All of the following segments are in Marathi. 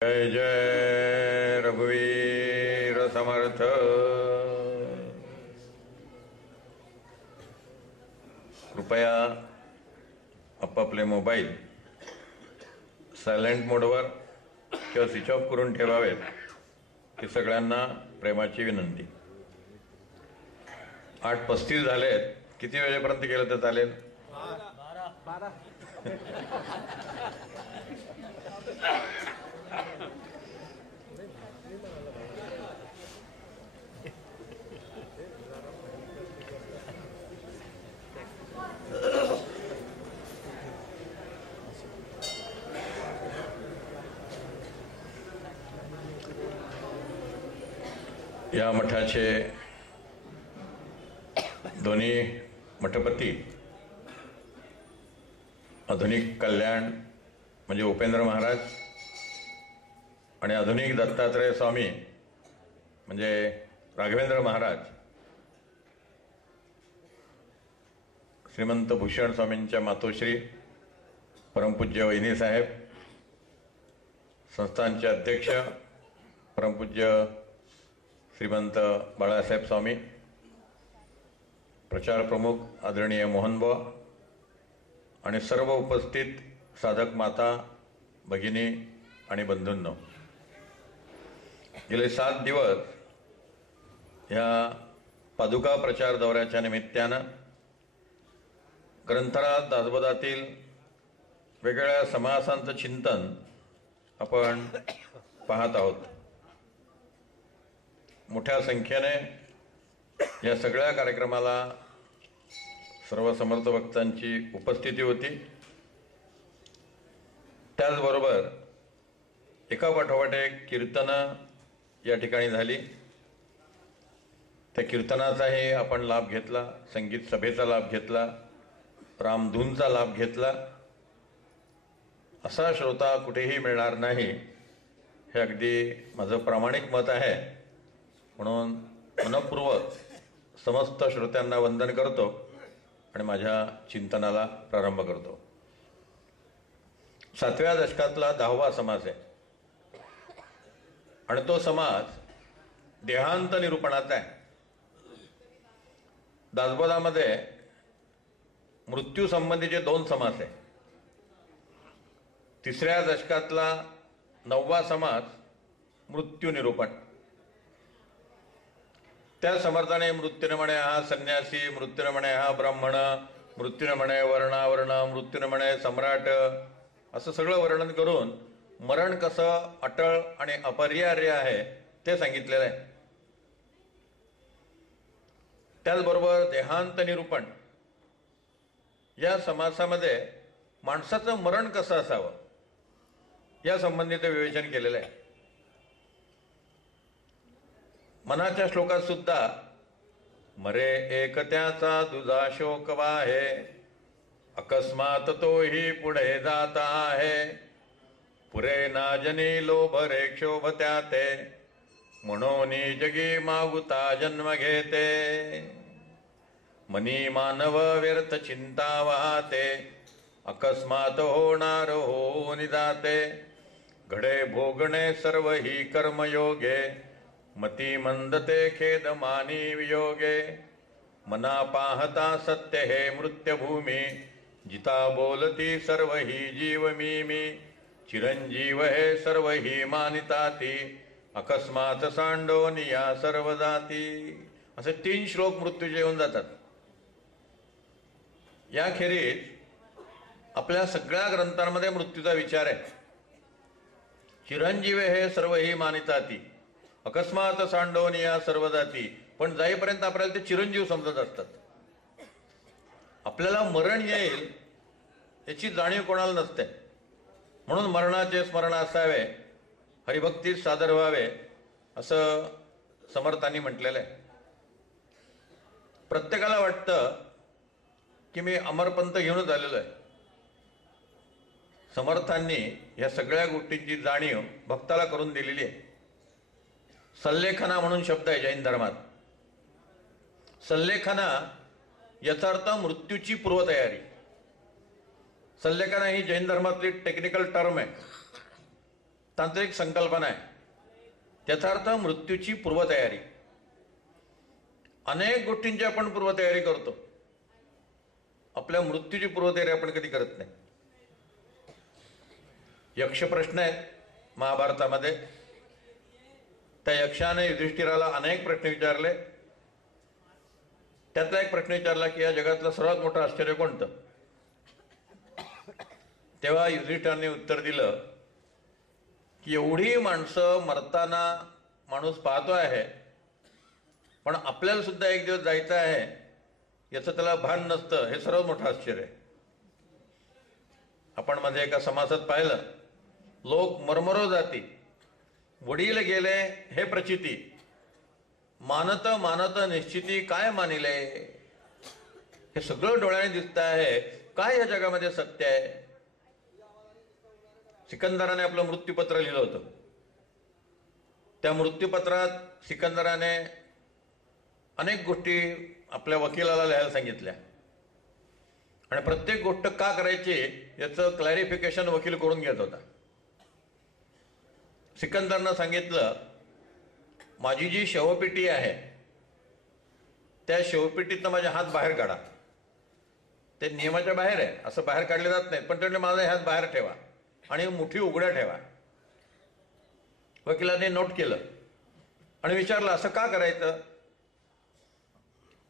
जय जय रघुवीर समर्थ। कृपया आपापले मोबाईल सायलेंट मोडवर किंवा स्विच ऑफ करून ठेवावेत ही सगळ्यांना प्रेमाची विनंती। 8:35 झालेत। किती वेळेपर्यंत केलं तर चालेल? 12 या मठाचे दोन्ही मठपती आधुनिक कल्याण म्हणजे उपेंद्र महाराज आणि आधुनिक दत्तात्रय स्वामी म्हणजे राघवेंद्र महाराज श्रीमंत भूषण स्वामींच्या मातोश्री परमपूज्य वहिनी साहेब, संस्थानचे अध्यक्ष परमपूज्य श्रीमंत बाळासाहेब स्वामी, प्रचार प्रमुख आदरणीय मोहनबुवा आणि सर्व उपस्थित साधक माता, भगिनी आणि बंधूंनो, गेले 7 दिवस ह्या पादुका प्रचार दौऱ्याच्या निमित्तानं ग्रंथराज दासबोधातील वेगवेगळ्या समासांचं चिंतन आपण पाहत आहोत। मोठ्या संख्येने या सगळ्या कार्यक्रमाला सर्व समर्थ भक्तांची उपस्थिती होती। त्याचबरोबर एका पाठोपाठ एक कीर्तनं या ठिकाणी झाली। त्या कीर्तनाचाही आपण लाभ घेतला, संगीत सभेचा लाभ घेतला, रामधूनचा लाभ घेतला। असा श्रोता कुठेही मिळणार नाही हे अगदी माझं प्रामाणिक मत आहे। म्हणून मनपूर्वक समस्त श्रोत्यांना वंदन करतो आणि माझ्या चिंतनाला प्रारंभ करतो। 7व्या दशकातला 10वा समास आहे आणि तो समास देहांत निरूपणाचा आहे। दासबोधामध्ये मृत्यू संबंधीचे 2 समास आहे। 3ऱ्या दशकातला 9वा समास मृत्यू निरूपण। त्या समर्थाने मृत्यूने म्हणे हा संन्यासी, मृत्यूने म्हणे हा ब्राह्मण, मृत्यूने म्हणे वर्णावर्ण, मृत्यूने म्हणे सम्राट, असं सगळं वर्णन करून मरण कसं अटळ आणि अपरिहार्य आहे ते सांगितलेलं आहे। त्याचबरोबर देहांत निरूपण या समासामध्ये माणसाचं मरण कसं असावं या संबंधित विवेचन केलेलं आहे। मनाच्या श्लोकात सुद्धा मरे एकत्याचा दुजा शोक वाहे, अकस्मात तोही पुढे जात आहे, पुरे नाजनी लोभ रे क्षोभ त्याते, म्हणूनी जगी मागुता जन्म घेते, मनी मानव व्यर्थ चिंता वाहते, अकस्मात होणार होऊन जाते, घडे भोगणे सर्व ही कर्मयोगे, मती मंदते खेद मानी वियोगे, मना पाहता सत्य हे मृत्यभूमी, जिता बोलती सर्व ही जीव मी, चिरंजीव हे सर्व ही मानिताती, अकस्मात सांडोनिया सर्व जाती। असे 3 श्लोक मृत्यूचे येऊन जातात। याखेरीज आपल्या सगळ्या ग्रंथांमध्ये मृत्यूचा विचार आहे। चिरंजीव हे सर्व ही मानिताती, अकस्मात सांडोनिया सर्व जाती, पण जाईपर्यंत आपल्याला ते चिरंजीव समजत असतात। आपल्याला मरण येईल याची जाणीव कोणाला नसते। म्हणून मरणाचे स्मरण असावे, हरिभक्तीत सादर व्हावे असं समर्थांनी म्हटलेलं आहे। प्रत्येकाला वाटतं की मी अमरपंथ घेऊनच आलेलो आहे। समर्थांनी या सगळ्या गोष्टींची जाणीव भक्ताला करून दिलेली आहे। सल्लेखना म्हणून शब्द आहे जैन धर्मात। सल्लेखना याचा अर्थ मृत्यूची तांत्रिक संकल्पना आहे. त्याचा अर्थ मृत्यूची पूर्वतयारी. अनेक गोष्टींची आपण पूर्वतयारी करतो, आपल्या मृत्यूची पूर्वतयारी आपण कधी करत नाही. यक्ष प्रश्न आहेत महाभारतामध्ये. त्या यक्षाने युधिष्ठिराला अनेक प्रश्न विचारले. त्यातला एक प्रश्न विचारला की या जगातलं सर्वात मोठं आश्चर्य कोणतं. तेव्हा युधिष्ठिराने उत्तर दिलं की एवढी माणसं मरताना माणूस पाहतो आहे, पण आपल्याला सुद्धा एक दिवस जायचं आहे याचं त्याला भान नसतं, हे सर्वात मोठं आश्चर्य आहे. आपण मध्ये एका समासात पाहिलं, लोक मरमरो जाती, वडील गेले हे प्रचिती, मानत मानत निश्चिती काय मानिले. हे सगळं डोळ्याने दिसत आहे. काय या जगामध्ये सत्य आहे. सिकंदराने आपलं मृत्यूपत्र लिहिलं होतं. त्या मृत्यूपत्रात सिकंदराने अनेक गोष्टी आपल्या वकिलाला लिहायला सांगितल्या आणि प्रत्येक गोष्ट का करायची याचं क्लॅरिफिकेशन वकील करून घेत होता. सिकंदरनं सांगितलं, माझी जी शवपेटी आहे त्या शवपेटीतनं माझे हात बाहेर काढा. ते नियमाच्या बाहेर आहे, असं बाहेर काढले जात नाहीत, पण त्याने माझे हात बाहेर ठेवा आणि मुठी उघड्या ठेवा. वकिलाने नोट केलं आणि विचारलं असं का करायचं.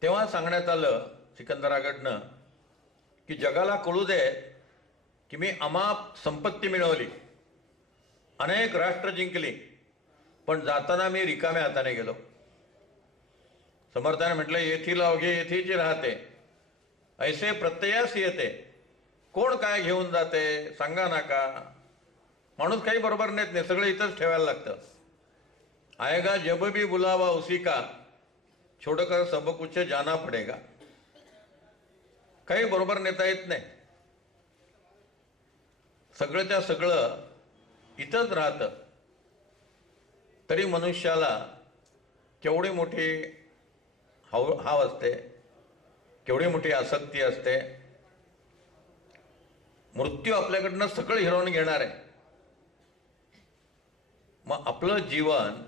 तेव्हा सांगण्यात आलं सिकंदराकडनं की जगाला कळू दे की मी अमाप संपत्ती मिळवली, अनेक राष्ट्र जिंकली, पण जाताना मी रिकाम्या हाताने गेलो. समर्थाने म्हटलं, येथील अवघे येथीची राहते, ऐसे प्रत्ययास येते, कोण काय घेऊन जाते सांगा नका. माणूस काही बरोबर नेत नाही, सगळं इथंच ठेवायला लागतं. आएगा जब भी बुलावा उसी का, छोडकर सब कुछ जाना पडेगा. काही बरोबर नेता येत नाही, सगळंच्या सगळं इथंच राहतं. तरी मनुष्याला केवढी मोठी हाव असते, केवढी मोठी आसक्ती असते. मृत्यू आपल्याकडनं सगळं हिरावून घेणार आहे. मग आपलं जीवन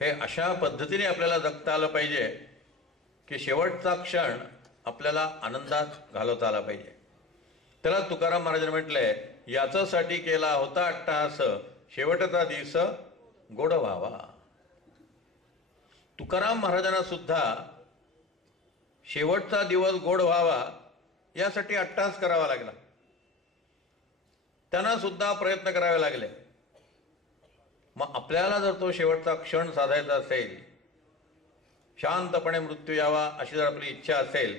हे अशा पद्धतीने आपल्याला जगता आलं पाहिजे की शेवटचा क्षण आपल्याला आनंदात घालवता आला पाहिजे. त्याला तुकाराम महाराजांनी म्हटलंय, याच्यासाठी केला होता अट्टहास, शेवटचा दिवस गोड व्हावा. तुकाराम महाराजांना सुद्धा शेवटचा दिवस गोड व्हावा यासाठी अट्टहास करावा लागला. त्यांना सुद्धा प्रयत्न करावे लागले. मग आपल्याला जर तो शेवटचा क्षण साधायचा असेल, शांतपणे मृत्यू यावा अशी जर आपली इच्छा असेल,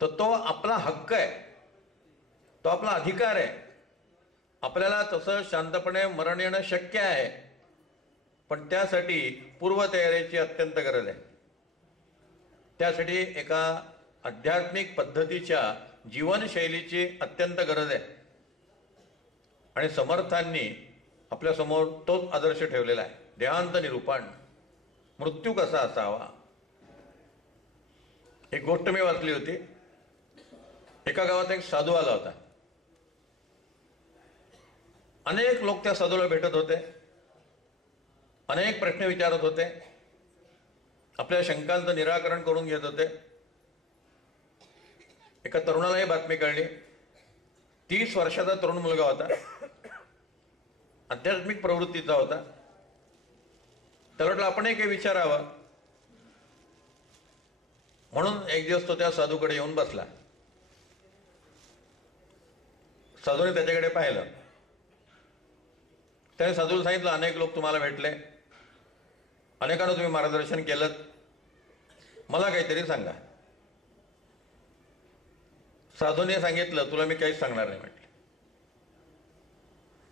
तर तो आपला हक्क आहे, तो आपला अधिकार आहे. आपल्याला तसं शांतपणे मरण येणं शक्य आहे, पण त्यासाठी पूर्वतयारीची अत्यंत गरज आहे. त्यासाठी एका आध्यात्मिक पद्धतीच्या जीवनशैलीची अत्यंत गरज आहे. आणि समर्थांनी आपल्यासमोर तोच आदर्श ठेवलेला आहे. देहांत निरूपण, मृत्यू कसा असावा. एक गोष्ट मी वाचली होती. एका गावात एक साधू आला होता. अनेक लोक त्या साधूला भेटत होते, अनेक प्रश्न विचारत होते, आपल्या शंकांचं निराकरण करून घेत होते. एका तरुणाला ही बातमी कळली. 30 वर्षाचा तरुण मुलगा होता, आध्यात्मिक प्रवृत्तीचा होता. त्याला वाटलं आपणही काही विचारावं, म्हणून एक दिवस तो त्या साधूकडे येऊन बसला. साधूने त्याच्याकडे पाहिलं. त्याने साधूला सांगितलं, अनेक लोक तुम्हाला भेटले, अनेकांना तुम्ही मार्गदर्शन केलं, मला काहीतरी सांगा. साधूने सांगितलं, तुला मी काहीच सांगणार नाही म्हटलं.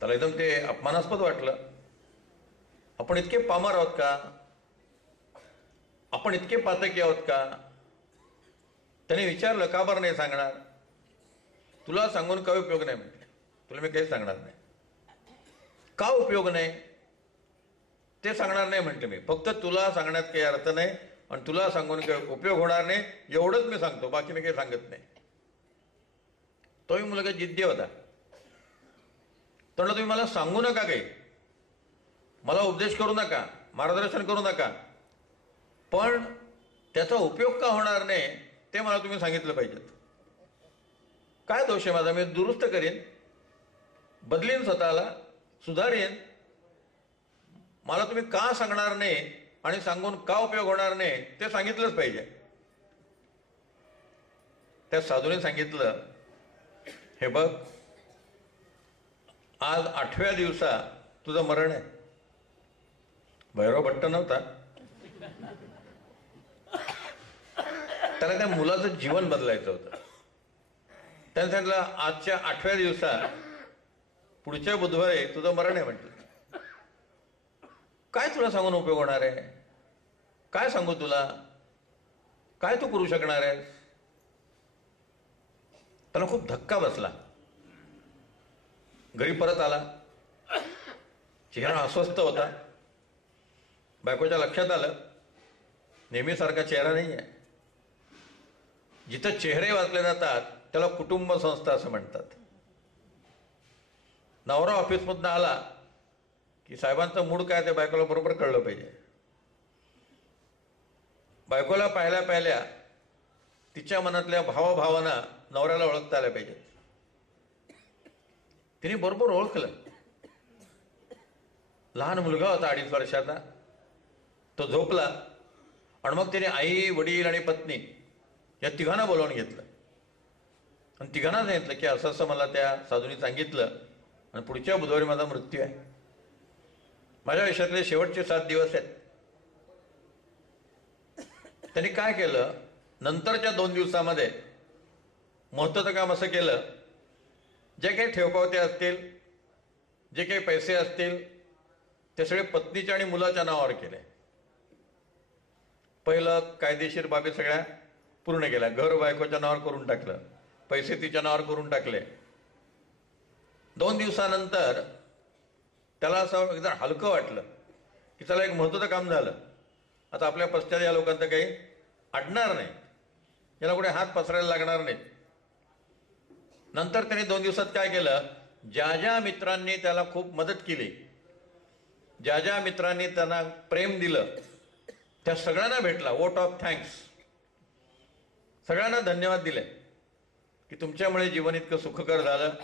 त्याला एकदम ते अपमानास्पद वाटलं. आपण इतके पामर आहोत का, आपण इतके पातकी आहोत का. त्याने विचारलं, का बरं नाही सांगणार. तुला सांगून काय उपयोग नाही म्हटलं, तुला मी काहीच सांगणार नाही. का उपयोग नाही ते सांगणार नाही म्हटलं मी. फक्त तुला सांगण्यात काही अर्थ नाही आणि तुला सांगून काही उपयोग होणार नाही एवढंच मी सांगतो, बाकी मी काही सांगत नाही. तोही मुलगा जिद्दी होता. तर तुम्ही मला सांगू नका काही, मला उपदेश करू नका, मार्गदर्शन करू नका, पण त्याचा उपयोग का होणार नाही ते मला तुम्ही सांगितलं पाहिजेत. काय दोष आहे माझा? मी दुरुस्त करीन, बदलीन, स्वतःला सुधारेन. मला तुम्ही का सांगणार नाही आणि सांगून का उपयोग होणार नाही ते सांगितलंच पाहिजे. त्या साधूने सांगितलं, हे बघ, आज 8व्या दिवसा तुझं मरण आहे. भैरव भट्ट नव्हता, त्याला त्या मुलाचं जीवन बदलायचं होतं. त्याने सांगितलं, आजच्या 8व्या दिवसा पुढच्या बुधवारी तुझं मरण आहे म्हटलं. काय तुला सांगून उपयोग होणार आहे? काय सांगू तुला? काय तू करू शकणार आहेस? त्याला खूप धक्का बसला. घरी परत आला, चेहरा अस्वस्थ होता. बायकोच्या लक्षात आलं, नेहमीसारखा चेहरा नाही आहे. जिथं चेहरे वाचले जातात त्याला कुटुंब संस्था असं म्हणतात. नवरा ऑफिसमधनं आला की साहेबांचा मूड काय ते बायकोला बरोबर कळलं पाहिजे. बायकोला पाहिल्या पाहिल्या तिच्या मनातल्या भावभावना नवऱ्याला ओळखता आल्या पाहिजेत. तिने बरोबर ओळखलं. लहान मुलगा होता 2.5 वर्षाचा, तो झोपला आणि मग तिने आई, वडील आणि पत्नी या तिघांना बोलावून घेतलं आणि तिघांना सांगितलं की असं असं मला त्या साधूने सांगितलं आणि पुढच्या बुधवारी माझा मृत्यू आहे. माझ्या आयुष्यातले शेवटचे 7 दिवस आहेत. त्यांनी काय केलं, नंतरच्या 2 दिवसामध्ये महत्त्वाचं काम असं केलं, जे काही ठेवपावते असतील, जे काही पैसे असतील, ते सगळे पत्नीच्या आणि मुलाच्या नावावर केले. पहिलं कायदेशीर बाबी सगळ्या पूर्ण केल्या. घर बायकोच्या नावावर करून टाकलं, पैसे तिच्या नावावर करून टाकले. 2 दिवसानंतर त्याला असं एकदम हलकं वाटलं की त्याला एक महत्त्वाचं काम झालं. आता आपल्या पश्चात या लोकांचं काही अडणार नाही, याला कुठे हात पसरायला लागणार नाहीत. नंतर त्याने 2 दिवसात काय केलं, ज्या ज्या मित्रांनी त्याला खूप मदत केली, ज्या ज्या मित्रांनी त्यांना प्रेम दिलं, त्या सगळ्यांना भेटला. Vote of thanks. सगळ्यांना धन्यवाद दिले की तुमच्यामुळे जीवन इतकं सुखकर झालं,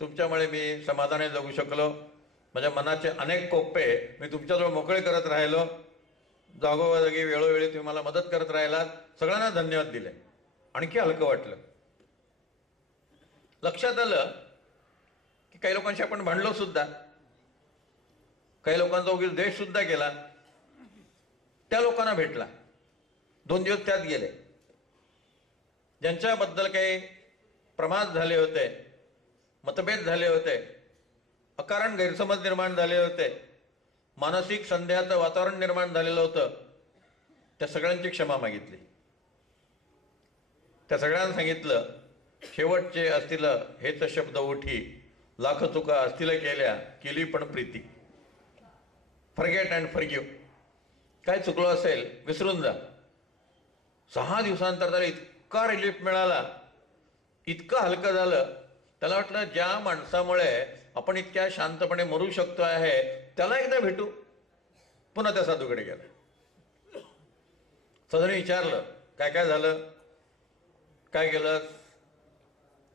तुमच्यामुळे मी समाधाने जगू शकलो, माझ्या मनाचे अनेक कोपे मी तुमच्याजवळ मोकळे करत राहिलो, जागोजागी वेळोवेळी तुम्ही मला मदत करत राहिलात, सगळ्यांना धन्यवाद दिले. आणखी हलकं वाटलं. लक्षात आलं की काही लोकांशी आपण भांडलो सुद्धा, काही लोकांचा उगीच द्वेष सुद्धा केला. त्या लोकांना भेटला. 2 दिवस त्यात गेले. ज्यांच्याबद्दल काही प्रमाद झाले होते, मतभेद झाले होते, अकारण गैरसमज निर्माण झाले होते, मानसिक संदेहाचं वातावरण निर्माण झालेलं होतं, त्या सगळ्यांची क्षमा मागितली. त्या सगळ्यांना सांगितलं, शेवटचे असतील हेच शब्द उठी, लाख चुका असतील केल्या, केली पण प्रीती. Forget and forgive. काय चुकलं असेल विसरून जा. 6 दिवसानंतर त्याला इतका रिलीफ मिळाला, इतकं हलकं झालं. त्याला वाटलं ज्या माणसामुळे आपण इतक्या शांतपणे मरू शकतो आहे त्याला एकदा भेटू. पुन्हा त्या साधूकडे गेला. साधूने विचारलं, काय काय झालं, काय केलं?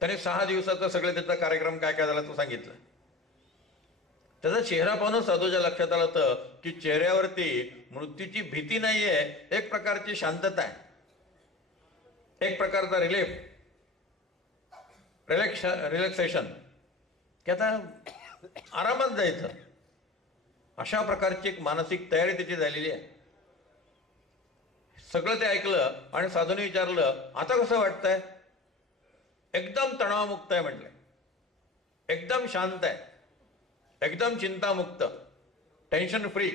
त्याने 6 दिवसाचा सगळे त्याचा कार्यक्रम काय काय झाला तो सांगितलं. त्याचा चेहरा पाहूनच साधूच्या लक्षात आलं होतं की चेहऱ्यावरती मृत्यूची भीती नाहीये, एक प्रकारची शांतता आहे, एक प्रकारचा रिलॅक्सेशन, की आता आरामात जायचं, अशा प्रकारची एक मानसिक तयारी त्याची झालेली आहे. सगळं ते ऐकलं आणि साधूने विचारलं, आता कसं वाटतंय? एकदम तणावमुक्त आहे म्हटलंय, एकदम शांत आहे, एकदम चिंतामुक्त, टेन्शन फ्री.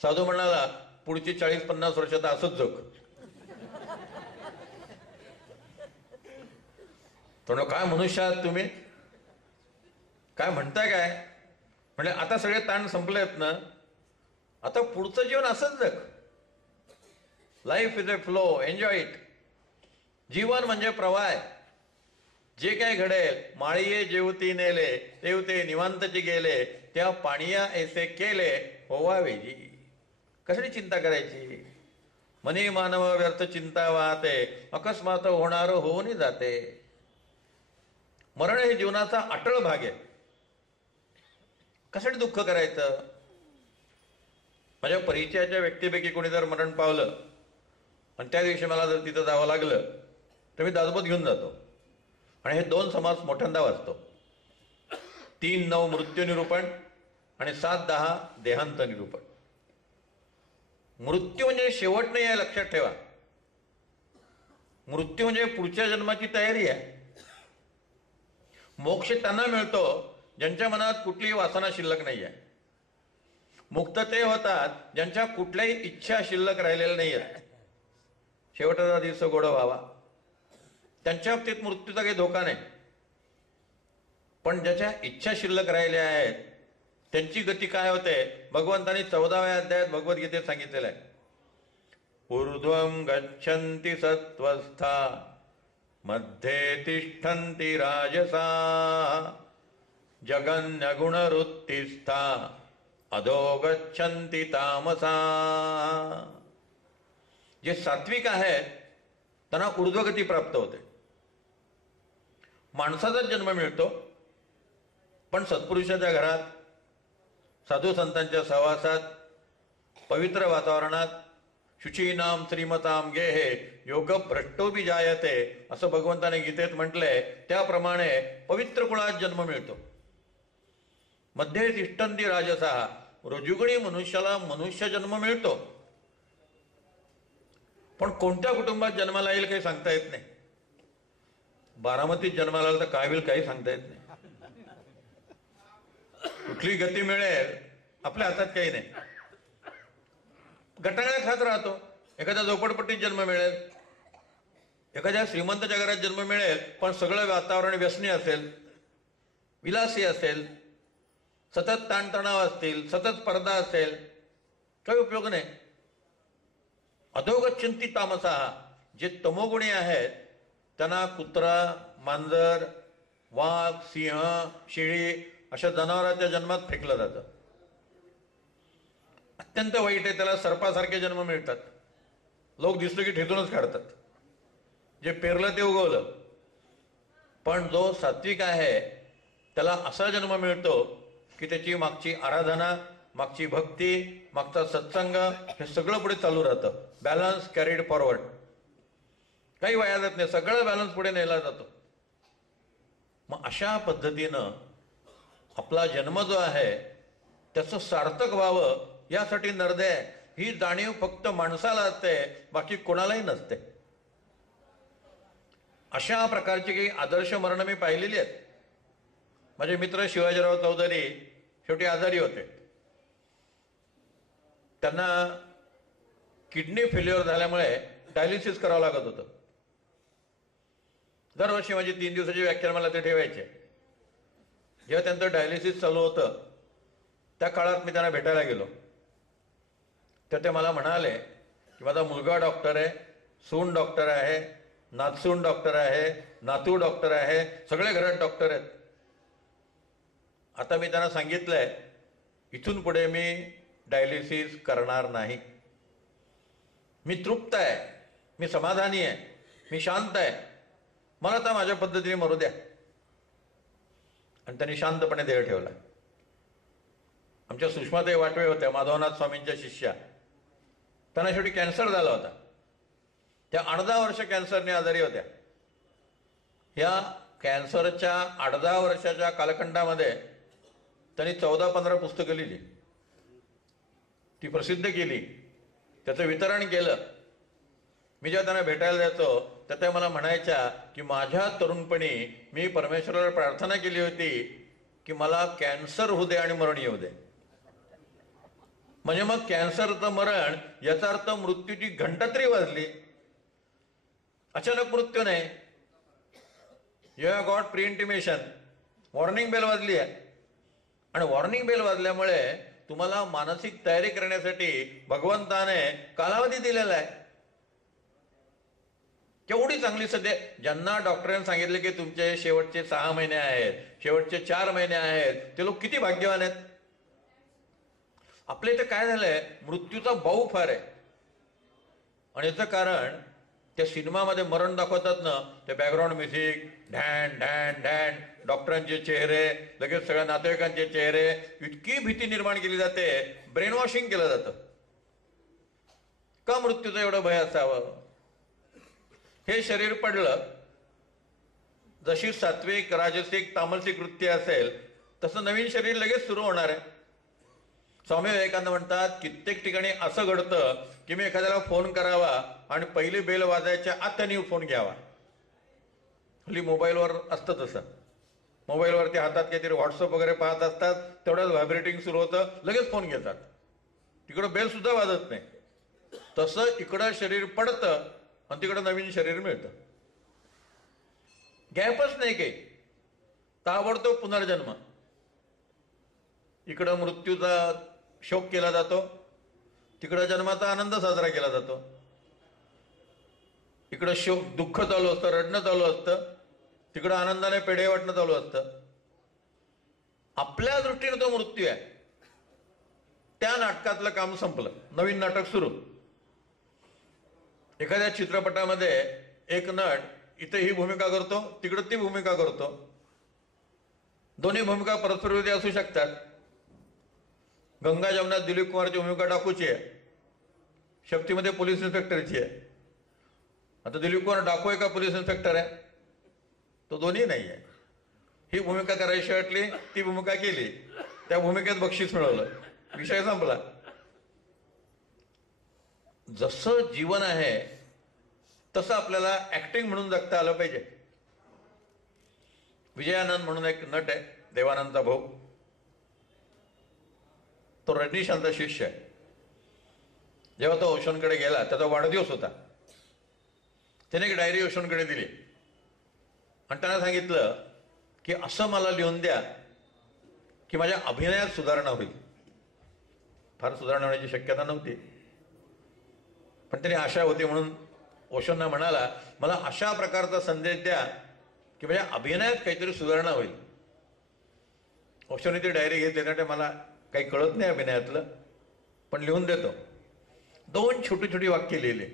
साधू म्हणाला, पुढची 40-50 वर्षात असंच जग. तो काय मनुष्य आहात तुम्ही, काय म्हणताय काय? म्हणजे आता सगळे ताण संपले आहेत ना, आता पुढचं जीवन असंच जग. Life is a flow, enjoy it. जीवन म्हणजे प्रवाह आहे. जे काय घडेल माळीये जेवती नेले तेवते निवांतची गेले त्या पाणिया ऐसे केले होवावे जी. कशाची चिंता करायची? मनी मानव व्यर्थ चिंता वाहते अकस्मात होणार होऊन जाते. मरण हे जीवनाचा अटळ भाग आहे. कशासाठी दुःख करायचं? माझ्या परिचयाच्या व्यक्तीपैकी कोणी जर मरण पावलं आणि त्या दिवशी मला जर तिथं जावं लागलं तर मी दासबोध घेऊन जातो आणि हे 2 समास मोठ्यांदा वाचतो. 3:9 मृत्यू निरूपण आणि 7:10 देहांत निरूपण. मृत्यू म्हणजे शेवट नाही आहे, लक्षात ठेवा. मृत्यू म्हणजे पुढच्या जन्माची तयारी आहे. मोक्ष त्यांना मिळतो ज्यांच्या मनात कुठलीही वासना शिल्लक नाही आहे. मुक्त ते होतात ज्यांच्या कुठल्याही इच्छा शिल्लक राहिलेल्या नाही आहेत. शेवटचा दिवस गोड व्हावा. त्यांच्या बाबतीत मृत्यूचा काही धोका नाही. पण ज्याच्या इच्छा शिल्लक राहिल्या आहेत त्यांची गती काय होते? भगवंतांनी 14व्या अध्यायात भगवद्गीतेत सांगितलेलं आहे. ऊर्ध्वं गच्छन्ति सत्त्वस्था मध्ये तिष्ठन्ति राजसा जगन्यगुणवृत्तिस्था अधो गच्छन्ति तामसा. जे सात्विक आहेत त्यांना ऊर्ध्वगती प्राप्त होते. माणसाचाच जन्म मिळतो पण सत्पुरुषाच्या घरात, साधू संतांच्या सहवासात, पवित्र वातावरणात, शुचीनाम श्रीमताम गेहे योग भ्रष्टोबी जायते असं भगवंताने गीतेत म्हटलंय. त्याप्रमाणे पवित्र कुळात जन्म मिळतो. मध्ये तिष्ठन्ति राजसा, रजुगुणी मनुष्याला मनुष्य जन्म मिळतो. पण कोणत्या कुटुंबात जन्माला येईल काही सांगता येत नाही. बारामतीत जन्माला आला तर काय होईल काही सांगता येत नाही. कुठली गती मिळेल आपल्या हातात काही नाही. गटांगळ्या खात राहतो. एखाद्या झोपडपट्टीत जन्म मिळेल, एखाद्या श्रीमंताच्या घरात जन्म मिळेल, पण सगळं वातावरण व्यसनी असेल, विलासी असेल, सतत ताणतणाव असतील, सतत स्पर्धा असेल, काही उपयोग नाही. अधोगच्छन्ति तामसा, जे तमोगुणी आहेत त्यांना कुत्रा, मांजर, वाघ, सिंह, शेळी अशा जनावरांच्या जन्मात फेकलं जातं. अत्यंत वाईट आहे. त्याला सर्पासारखे जन्म मिळतात. लोक दिसलो की ठेचूनच काढतात. जे पेरलं ते उगवलं. पण जो सात्विक आहे त्याला असा जन्म मिळतो की त्याची मागची आराधना, मागची भक्ती, मागचा सत्संग हे सगळं पुढे चालू राहतं. Balance carried forward. काही वाया जात नाही. सगळं बॅलन्स पुढे नेला जातो. मग अशा पद्धतीनं आपला जन्म जो आहे त्याचं सार्थक व्हावं यासाठी निर्दय ही जाणीव फक्त माणसाला असते, बाकी कोणालाही नसते. अशा प्रकारची काही आदर्श मरण मी पाहिलेली आहेत. माझे मित्र शिवाजीराव चौधरी शेवटी आजारी होते. त्यांना किडनी फेल्युअर झाल्यामुळे डायलिसिस करावं लागत होतं. दरवर्षी माझी 3 दिवसाची व्याख्यान मला ते ठेवायचे. जेव्हा त्यांचं डायलिसिस चालू होतं त्या काळात मी त्यांना भेटायला गेलो. तर ते मला म्हणाले की माझा मुलगा डॉक्टर आहे, सून डॉक्टर आहे, नातसून डॉक्टर आहे, नातू डॉक्टर आहे, सगळे घरात डॉक्टर आहेत. आता मी त्यांना सांगितलंय इथून पुढे मी डायलिसिस करणार नाही. मी तृप्त आहे, मी समाधानी आहे, मी शांत आहे. मला आता माझ्या पद्धतीने मरू द्या. आणि त्यांनी शांतपणे देह ठेवला. आमच्या सुषमाताई वाटवे होत्या, माधवनाथ स्वामींच्या शिष्या. त्यांना शेवटी कॅन्सर झाला होता. त्या 8-10 वर्ष कॅन्सरने आजारी होत्या. या कॅन्सरच्या 8-10 वर्षाच्या कालखंडामध्ये त्यांनी 14-15 पुस्तकं लिहिली, ती प्रसिद्ध केली, त्याचं वितरण केलं. मी जेव्हा त्यांना भेटायला जायचो तर त्या मला म्हणायच्या की माझ्या तरुणपणी मी परमेश्वराला प्रार्थना केली होती की मला कॅन्सर होऊ दे आणि मरण येऊ दे. म्हणजे मग कॅन्सरचं मरण याचा अर्थ मृत्यूची घंटा तरी वाजली. अचानक मृत्यू नाही. You have got pre intimation. Warning bell वाजली आहे. आणि वॉर्निंग बेल वाजल्यामुळे तुम्हाला मानसिक तयारी करण्यासाठी भगवंताने कालावधी दिलेला आहे केवढी चांगली सध्या, ज्यांना डॉक्टरांनी सांगितले की तुमचे शेवटचे 6 महिने आहेत, शेवटचे 4 महिने आहेत, ते लोक किती भाग्यवान आहेत. आपल्या इथे काय झालंय, मृत्यूचा बाऊ फार आहे. आणि याचं कारण त्या सिनेमामध्ये मरण दाखवतात ना, ते बॅकग्राऊंड म्युझिक, ढॅन ढॅन ढॅन, डॉक्टरांचे चेहरे, लगेच सगळ्या नातेवाईकांचे चेहरे, इतकी भीती निर्माण केली जाते, ब्रेन वॉशिंग केलं जातं. का मृत्यूचं एवढं भय असावं. हे शरीर पडलं, जशी सात्विक राजसिक तामसिक वृत्ती असेल तसं नवीन शरीर लगेच सुरू होणार आहे. स्वामी विवेकानंद म्हणतात, कित्येक ठिकाणी असं घडतं की मी एखाद्याला फोन करावा आणि पहिली बेल वाजायच्या आत त्यांनी फोन घ्यावा. हल्ली मोबाईलवर असतं तसं, मोबाईलवरती हातात काहीतरी व्हॉट्सअप वगैरे पाहत असतात, तेवढ्याच व्हायब्रेटिंग सुरू होतं, लगेच फोन घेतात, तिकडं बेल सुद्धा वाजत नाही. तसं इकडं शरीर पडतं आणि तिकडं नवीन शरीर मिळतं. गॅपच नाही काही, ताबडतोब पुनर्जन्म. इकडं मृत्यूचा शोक केला जातो, तिकडं जन्माचा आनंद साजरा केला जातो. इकडं शोक दुःख चालू असतं, रडणं चालू असतं, तिकडं आनंदाने पेढे वाटणं चालू असतं. आपल्या दृष्टीने तो मृत्यू आहे. त्या नाटकातलं काम संपलं, नवीन नाटक सुरू. एखाद्या चित्रपटामध्ये एक नट इथे ही भूमिका करतो, तिकडं ती भूमिका करतो. दोन्ही भूमिका परस्पर विरोधी असू शकतात. गंगा जमुनात दिलीप कुमारची भूमिका डाकूची आहे, शक्तीमध्ये पोलीस इन्स्पेक्टरची आहे. आता दिलीप कुमार डाकू आहे का पोलीस इन्स्पेक्टर आहे, तो दोन्ही नाही आहे. ही भूमिका करायची वाटली, ती भूमिका केली, त्या भूमिकेत बक्षीस मिळवलं, विषय संपला. जसं जीवन आहे तसं आपल्याला ऍक्टिंग म्हणून जगता आलं पाहिजे. विजयानंद म्हणून एक नट आहे, देवानंदचा भाऊ, तो रजनीशांतचा शिष्य आहे. जेव्हा तो ओशोनकडे गेला, त्याचा वाढदिवस होता, त्याने एक डायरी ओशोनकडे दिली आणि त्यांना सांगितलं की असं मला लिहून द्या की माझ्या अभिनयात सुधारणा होईल. फार सुधारणा होण्याची शक्यता नव्हती, पण त्याने आशा होती म्हणून ओशोंना म्हणाला, मला अशा प्रकारचा संदेश द्या की माझ्या अभिनयात काहीतरी सुधारणा होईल. ओशोने ती डायरी घेतली, त्याने मला काही कळत नाही अभिनयातलं, पण लिहून देतो. 2 छोटी छोटी वाक्य लिहिले.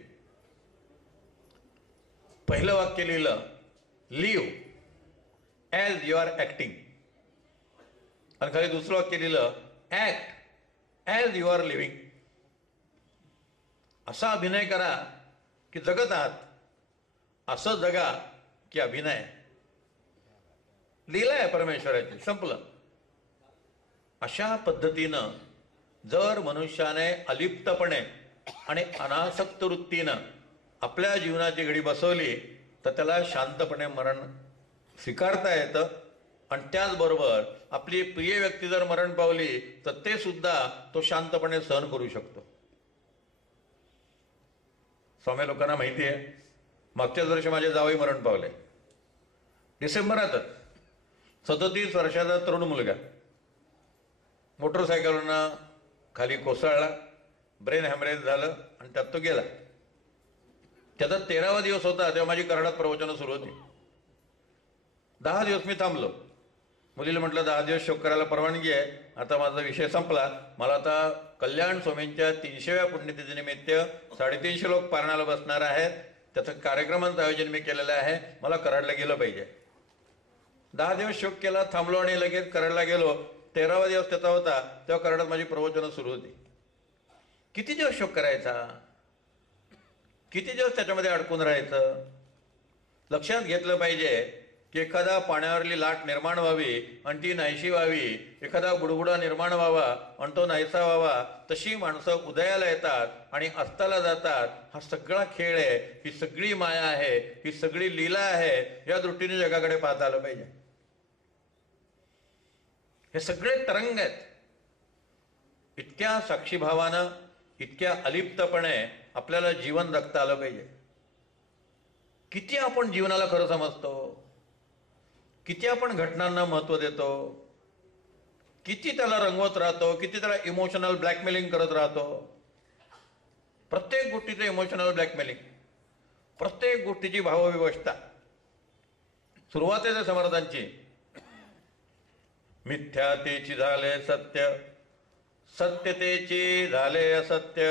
पहिलं वाक्य लिहिलं, live as you are acting. आणि खाली दुसरं वाक्य लिहिलं, act as you are living. असा अभिनय करा की जगत आहात, असं जगा की अभिनय. लीला आहे परमेश्वराची, संपलं. अशा पद्धतीनं जर मनुष्याने अलिप्तपणे आणि अनासक्त वृत्तीनं आपल्या जीवनाची घडी बसवली तर त्याला शांतपणे मरण स्वीकारता येतं. आणि त्याचबरोबर आपली प्रिय व्यक्ती जर मरण पावली तर ते सुद्धा तो शांतपणे सहन करू शकतो. स्वामी लोकांना माहिती आहे, मागच्याच वर्षी माझे जावई मरण पावले, डिसेंबरातच. 37 वर्षाचा तरुण मुलगा मोटरसायकलवरनं खाली कोसळला, ब्रेन हॅमरेज झालं आणि त्यात तो गेला. त्याचा 13वा दिवस होता तेव्हा माझी कराडात प्रवचनं सुरू होती. 10 दिवस मी थांबलो. मुलीला म्हटलं 10 दिवस शोक करायला परवानगी आहे, आता माझा विषय संपला, मला आता कल्याण स्वामींच्या 300व्या पुण्यतिथीनिमित्त 350 लोक पारणाला बसणार आहेत, त्याचं कार्यक्रमांचं आयोजन मी केलेलं आहे, मला कराडला गेलं पाहिजे. 10 दिवस शोक केला, थांबलो आणि लगेच कराडला गेलो. 13वा दिवस त्याचा होता तेव्हा कराडात माझी प्रवचनं सुरू होती. किती दिवस शोक करायचा, किती दिवस त्याच्यामध्ये अडकून राहायचं. लक्षात घेतलं पाहिजे की एखादा पाण्यावरली लाट निर्माण व्हावी आणि ती नाहीशी व्हावी, एखादा बुडबुडा निर्माण व्हावा आणि तो नाहीसा व्हावा, तशी माणसं उदयाला येतात आणि अस्ताला जातात. हा सगळा खेळ आहे, ही सगळी माया आहे, ही सगळी लीला आहे. या दृष्टीने जगाकडे पाहता आलं पाहिजे. हे सगळे तरंग आहेत. इतक्या साक्षीभावानं, इतक्या अलिप्तपणे आपल्याला जीवन जगता आलं पाहिजे. किती आपण जीवनाला खरं समजतो, किती आपण घटनांना महत्त्व देतो, किती त्याला रंगवत राहतो, किती त्याला इमोशनल ब्लॅकमेलिंग करत राहतो. प्रत्येक गोष्टीचं इमोशनल ब्लॅकमेलिंग. प्रत्येक गोष्टीची भावविवस्था. सुरुवातीच्या समर्थांची मिथ्या तेची झाले सत्य, सत्यतेची झाले असत्य,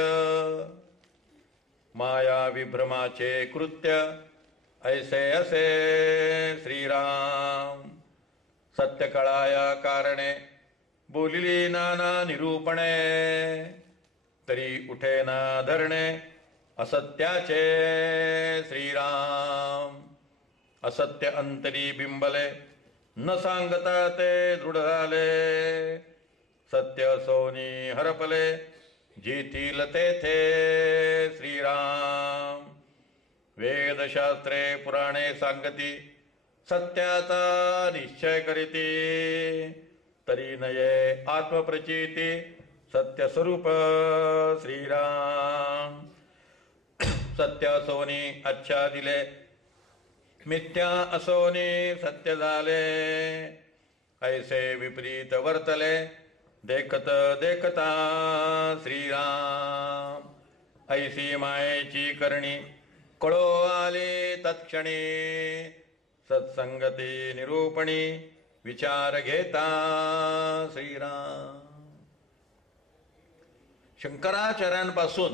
माया विभ्रमाचे कृत्य ऐसे असे श्रीराम. सत्य कळाया कारणे बोलिली नाना निरूपणे, तरी उठे ना धरणे असत्याचे श्रीराम. असत्य अंतरी बिंबले न सांगता ते दृढ झाले, सत्य सोनी हरपले जेथील तेथे श्रीराम. वेदशास्त्रे पुराणे सांगती सत्याचा निश्चय करीती, तरी नये आत्मप्रचिती सत्य स्वरूप श्रीराम. सत्य सोनी अच्छा दिले मिथ्या असोनी सत्य झाले, ऐसे विपरीत वर्तले देखत देखता श्रीराम. ऐसी मायेची करणी कळो आले तत्क्षणी, सत्संगती निरूपणी विचार घेता श्रीराम. शंकराचार्यांपासून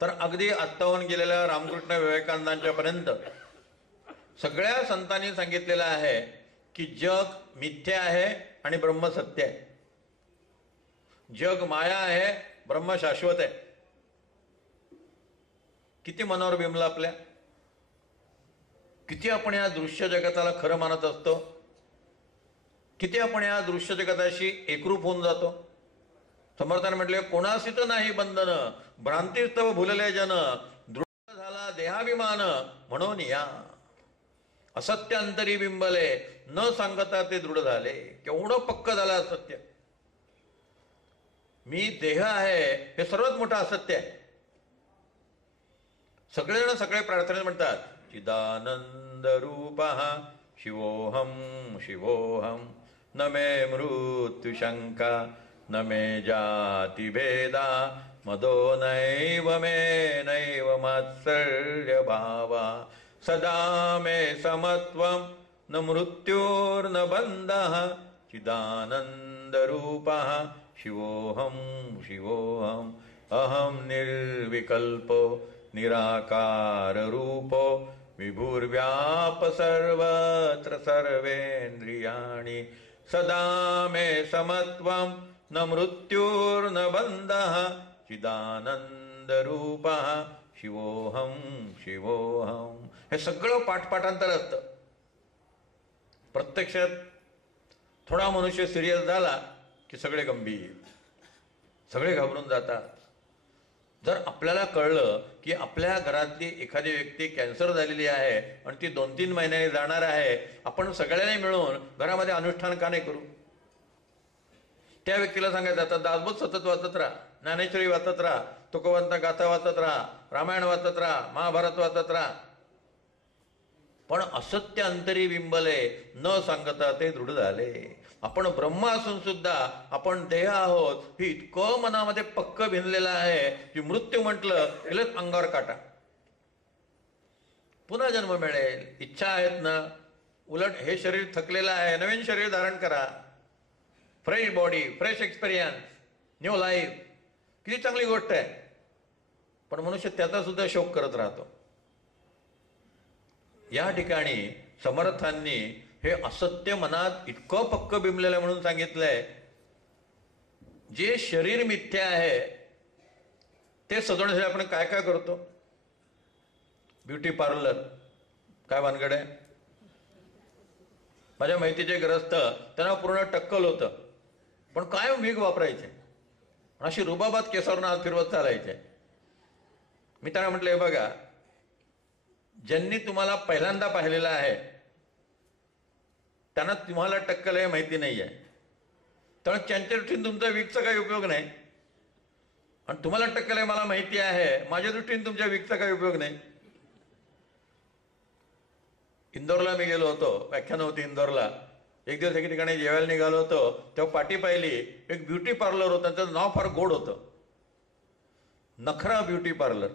तर अगदी आत्ताहून गेलेल्या रामकृष्ण विवेकानंदांच्या पर्यंत सगळ्या संतांनी सांगितलेलं आहे की जग मिथ्या आहे आणि ब्रह्म सत्य आहे. जग माया आहे, ब्रह्म शाश्वत आहे. किती मनावर बिंबलं आपल्या, किती आपण या दृश्य जगताला खरं मानत असतो, किती आपण या दृश्य जगताशी एकरूप होऊन जातो. समर्थाने म्हटले कोणासी तर नाही बंधन, भ्रांतीस्तव भुलले जन, दृढ झाला देहाभिमान म्हणून या. असत्यांतरी बिंबले न सांगता ते दृढ झाले. केवढं पक्क झालं असत्य. मी देह आहे हे सर्वात मोठं असत्य आहे. सगळेजण सगळे प्रार्थनेत म्हणतात चिदानंद रूपः शिवोहम शिवोहम, न मे मृत्यु शंका न मे जाति भेदा, मदो नैव मे नैव मात्सर्य भावा, सदा मे समत्वम न मृत्युर्न बंधः, चिदानंद रूपः शिवोहम शिवोहम, अहम निर्विकल्पो निराकार रूपो, विभुर्व्याप सर्वत्र सर्वेन्द्रियाणि, सदा मे समत्वम न मृत्युर्न बंधः, चिदानंद रूपः शिवोहम शिवोहम. हे सगळं पाठपाठांतर असतं. प्रत्यक्षात थोडा मनुष्य सिरियस झाला की सगळे गंभीर, सगळे घाबरून जातात. जर आपल्याला कळलं की आपल्या घरातली एखादी व्यक्ती कॅन्सर झालेली आहे आणि ती 2-3 महिन्यांनी जाणार आहे, आपण सगळ्यांनी मिळून घरामध्ये अनुष्ठान का नाही करू. त्या व्यक्तीला सांगायचं आता दासबोध सतत वाचत राहा, ज्ञानेश्वरी वाचत राहा, तुकोबंत गाथा वाचत राहा, रामायण वाचत राहा, महाभारत वाचत राहा. पण असत्य अंतरी बिंबले न सांगता ते दृढ झाले. आपण ब्रह्म असून सुद्धा आपण देह आहोत हे इतकं मनामध्ये पक्क भिनलेलं आहे की मृत्यू म्हटलं गेलंच अंगावर काटा. पुन्हा जन्म मिळेल इच्छा आहेत ना. उलट हे शरीर थकलेलं आहे, नवीन शरीर धारण करा, fresh body, fresh experience, new life. किती चांगली गोष्ट आहे. पण मनुष्य त्याचा सुद्धा शोक करत राहतो. या ठिकाणी समर्थांनी हे असत्य मनात इतकं पक्क बिंबलेलं म्हणून सांगितलंय. जे शरीर मिथ्या आहे ते सजवण्यासाठी आपण काय काय करतो. ब्युटी पार्लर काय भानगड आहे. माझ्या माहितीचे ग्रस्त त्यांना पूर्ण टक्कल होतं, पण काय विग वापरायचे, अशी रुबाबात केसावरून हात फिरवत चालायचे. मी त्यांना म्हटलं हे बघा, ज्यांनी तुम्हाला पहिल्यांदा पाहिलेलं आहे त्यांना तुम्हाला टक्कल आहे माहिती नाही आहे, तर त्यांच्या दृष्टीने तुमचा विगचा काही उपयोग नाही. आणि तुम्हाला टक्कल आहे मला माहिती आहे, माझ्या दृष्टीने तुमच्या विगचा काही उपयोग नाही. इंदोरला मी गेलो होतो, व्याख्यान होती इंदोरला. एक दिवस एके ठिकाणी जेवायला निघालो होतो, तेव्हा पाठी पाहिली, एक ब्युटी पार्लर होतं. त्याचं नाव फार गोड होतं, नखरा ब्युटी पार्लर.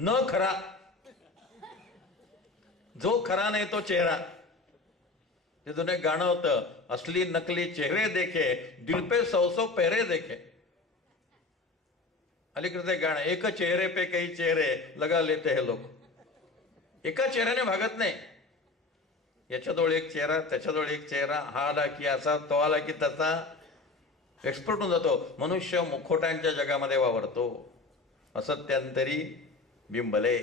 न खरा, जो खरा नाही तो चेहरा. ते जुने गाणं होतं, असली नकली चेहरे देखे दिल पे सौ सौ पहरे देखे. अलीकडे गाणं, एक चेहरे पे कई चेहरे लगा लेते हैं लोक. एका चेहऱ्याने भागत नाही. याच्याजवळ एक चेहरा, त्याच्याजवळ एक चेहरा, हा आला की असा, तो आला की तसा, एक्सपर्ट होऊन जातो. मनुष्य मुखोट्यांच्या जगामध्ये वावरतो. असत्यांतरी बिंबले,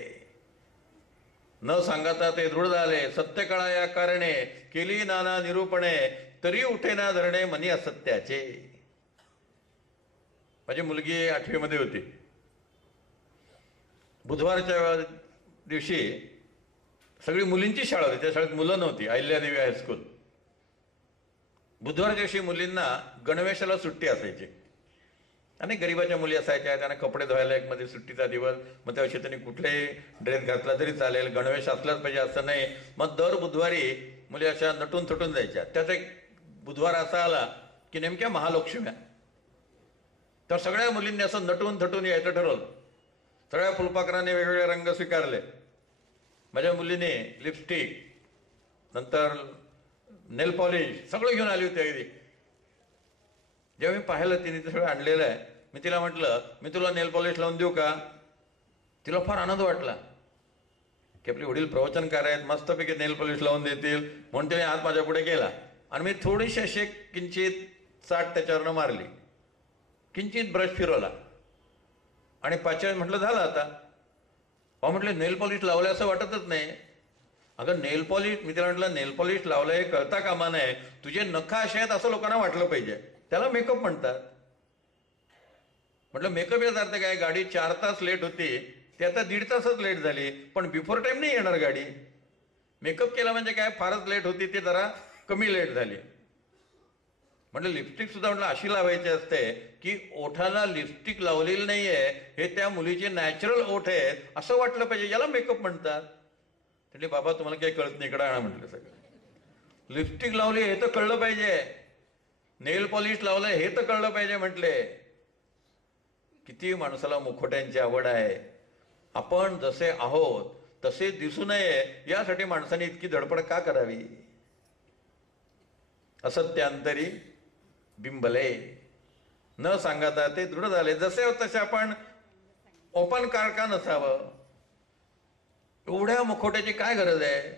न सांगता ते दृढ झाले. सत्य कळा या कारणे, केली नाना निरूपणे, तरी उठे ना धरणे मनी असत्याचे. माझी मुलगी 8वी मध्ये होती. बुधवारच्या दिवशी सगळी मुलींची शाळा होती, त्या शाळेत मुलं नव्हती, अहिल्यादेवी हायस्कूल. बुधवार दिवशी मुलींना गणवेशाला सुट्टी असायची. आणि गरिबाच्या मुली असायच्या, त्यांना कपडे धुवायला एक मध्ये सुट्टीचा दिवस. मग त्या वर्षी त्यांनी कुठलेही ड्रेस घातला तरी चालेल, गणवेश असलाच पाहिजे असं नाही. मग दर बुधवारी मुली अशा नटून थटून जायच्या. त्याचा एक बुधवार असा आला की नेमक्या महालक्ष्म्या. तर सगळ्या मुलींनी असं नटून थटून यायचं ठरवलं. सगळ्या फुलपाखरांनी वेगवेगळे रंग स्वीकारले. माझ्या मुलीने लिपस्टिक, नंतर नेल पॉलिश सगळं घेऊन आली होती अगदी. जेव्हा मी पाहिलं तिने ते सगळं आणलेलं आहे, मी तिला म्हटलं, मी तुला नेल पॉलिश लावून देऊ का? तिला फार आनंद वाटला की आपले वडील प्रवचनकार आहेत, मस्तपैकी नेल पॉलिश लावून देतील म्हणून तिने हात माझ्या पुढे गेला आणि मी थोडीशी अशी किंचित चाट त्याच्यावरनं मारली, किंचित ब्रश फिरवला आणि 5 वेळेस म्हटलं झालं आता. म्हटलं नेल पॉलिश लावलं असं वाटतच नाही. अगं नेल पॉलिश, मी तिला म्हटलं नेल पॉलिश लावलं हे कळता कामा नये, तुझे नख असे आहेत असं लोकांना वाटलं पाहिजे, त्याला मेकअप म्हणतात. म्हटलं मेकअप याचा अर्थ काय? गाडी 4 तास लेट होती, ती आता 1.5 तासच लेट झाली, पण बिफोर टाइम नाही येणार गाडी. मेकअप केला म्हणजे काय, फारच लेट होती, ती जरा कमी लेट झाली. म्हटलं लिपस्टिक सुद्धा म्हटलं अशी लावायची असते की ओठाला लिपस्टिक लावलेली नाहीये, हे त्या मुलीचे नॅचरल ओठ आहेत असं वाटलं पाहिजे, याला मेकअप म्हणतात. म्हटले बाबा तुम्हाला काही कळत नाही, इकडे आणा म्हटलं. सगळं लिपस्टिक लावली हे तर कळलं पाहिजे, नेल पॉलिश लावलंय हे तर कळलं पाहिजे. म्हटले किती माणसाला मुखोट्यांची आवड आहे. आपण जसे आहोत तसे दिसू नये यासाठी माणसाने इतकी धडपड का करावी? असत्यांतरी बिंबले, न सांगता ते दृढ झाले. जसे तसे आपण ओपन कार का नसावं? एवढ्या मुखोट्याची काय गरज आहे?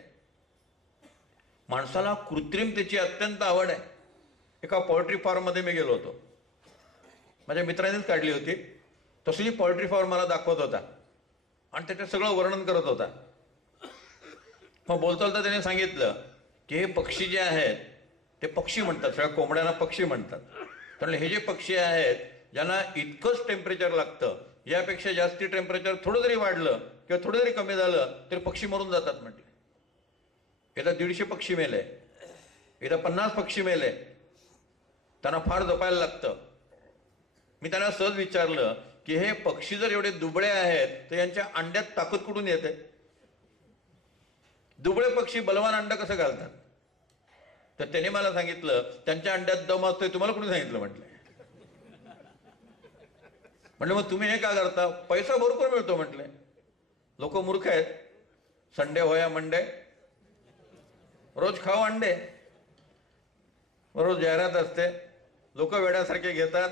माणसाला कृत्रिमतेची अत्यंत आवड आहे. एका पोल्ट्री फार्म मध्ये मी गेलो होतो, माझ्या मित्रानेच काढली होती. तशी पोल्ट्री फार्म मला दाखवत होता आणि त्याच्यात सगळं वर्णन करत होता. मग बोलता त्याने सांगितलं की हे पक्षी जे आहेत ते पक्षी म्हणतात, सगळ्या कोंबड्यांना पक्षी म्हणतात. तर हे जे पक्षी आहेत ज्यांना इतकंच टेम्परेचर लागतं, यापेक्षा जास्ती टेम्परेचर थोडं जरी वाढलं किंवा थोडं जरी कमी झालं तरी पक्षी मरून जातात. म्हटले एकदा 150 पक्षी मेले, एकदा 50 पक्षी मेले, त्यांना फार जपायला लागतं. मी त्यांना सहज विचारलं की हे पक्षी जर एवढे दुबळे आहेत तर यांच्या अंड्यात ताकद कुठून येते? दुबळे पक्षी बलवान अंड कसं घालतात? तर त्याने मला सांगितलं त्यांच्या अंड्यात दम असतोय. तुम्हाला कुणी सांगितलं? म्हटलं मग तुम्ही हे का करता? पैसा भरपूर मिळतो. म्हटले लोक मूर्ख आहेत. संडे होया मंडे, रोज खाऊ अंडे, रोज जाहिरात असते, लोक वेड्यासारखे घेतात.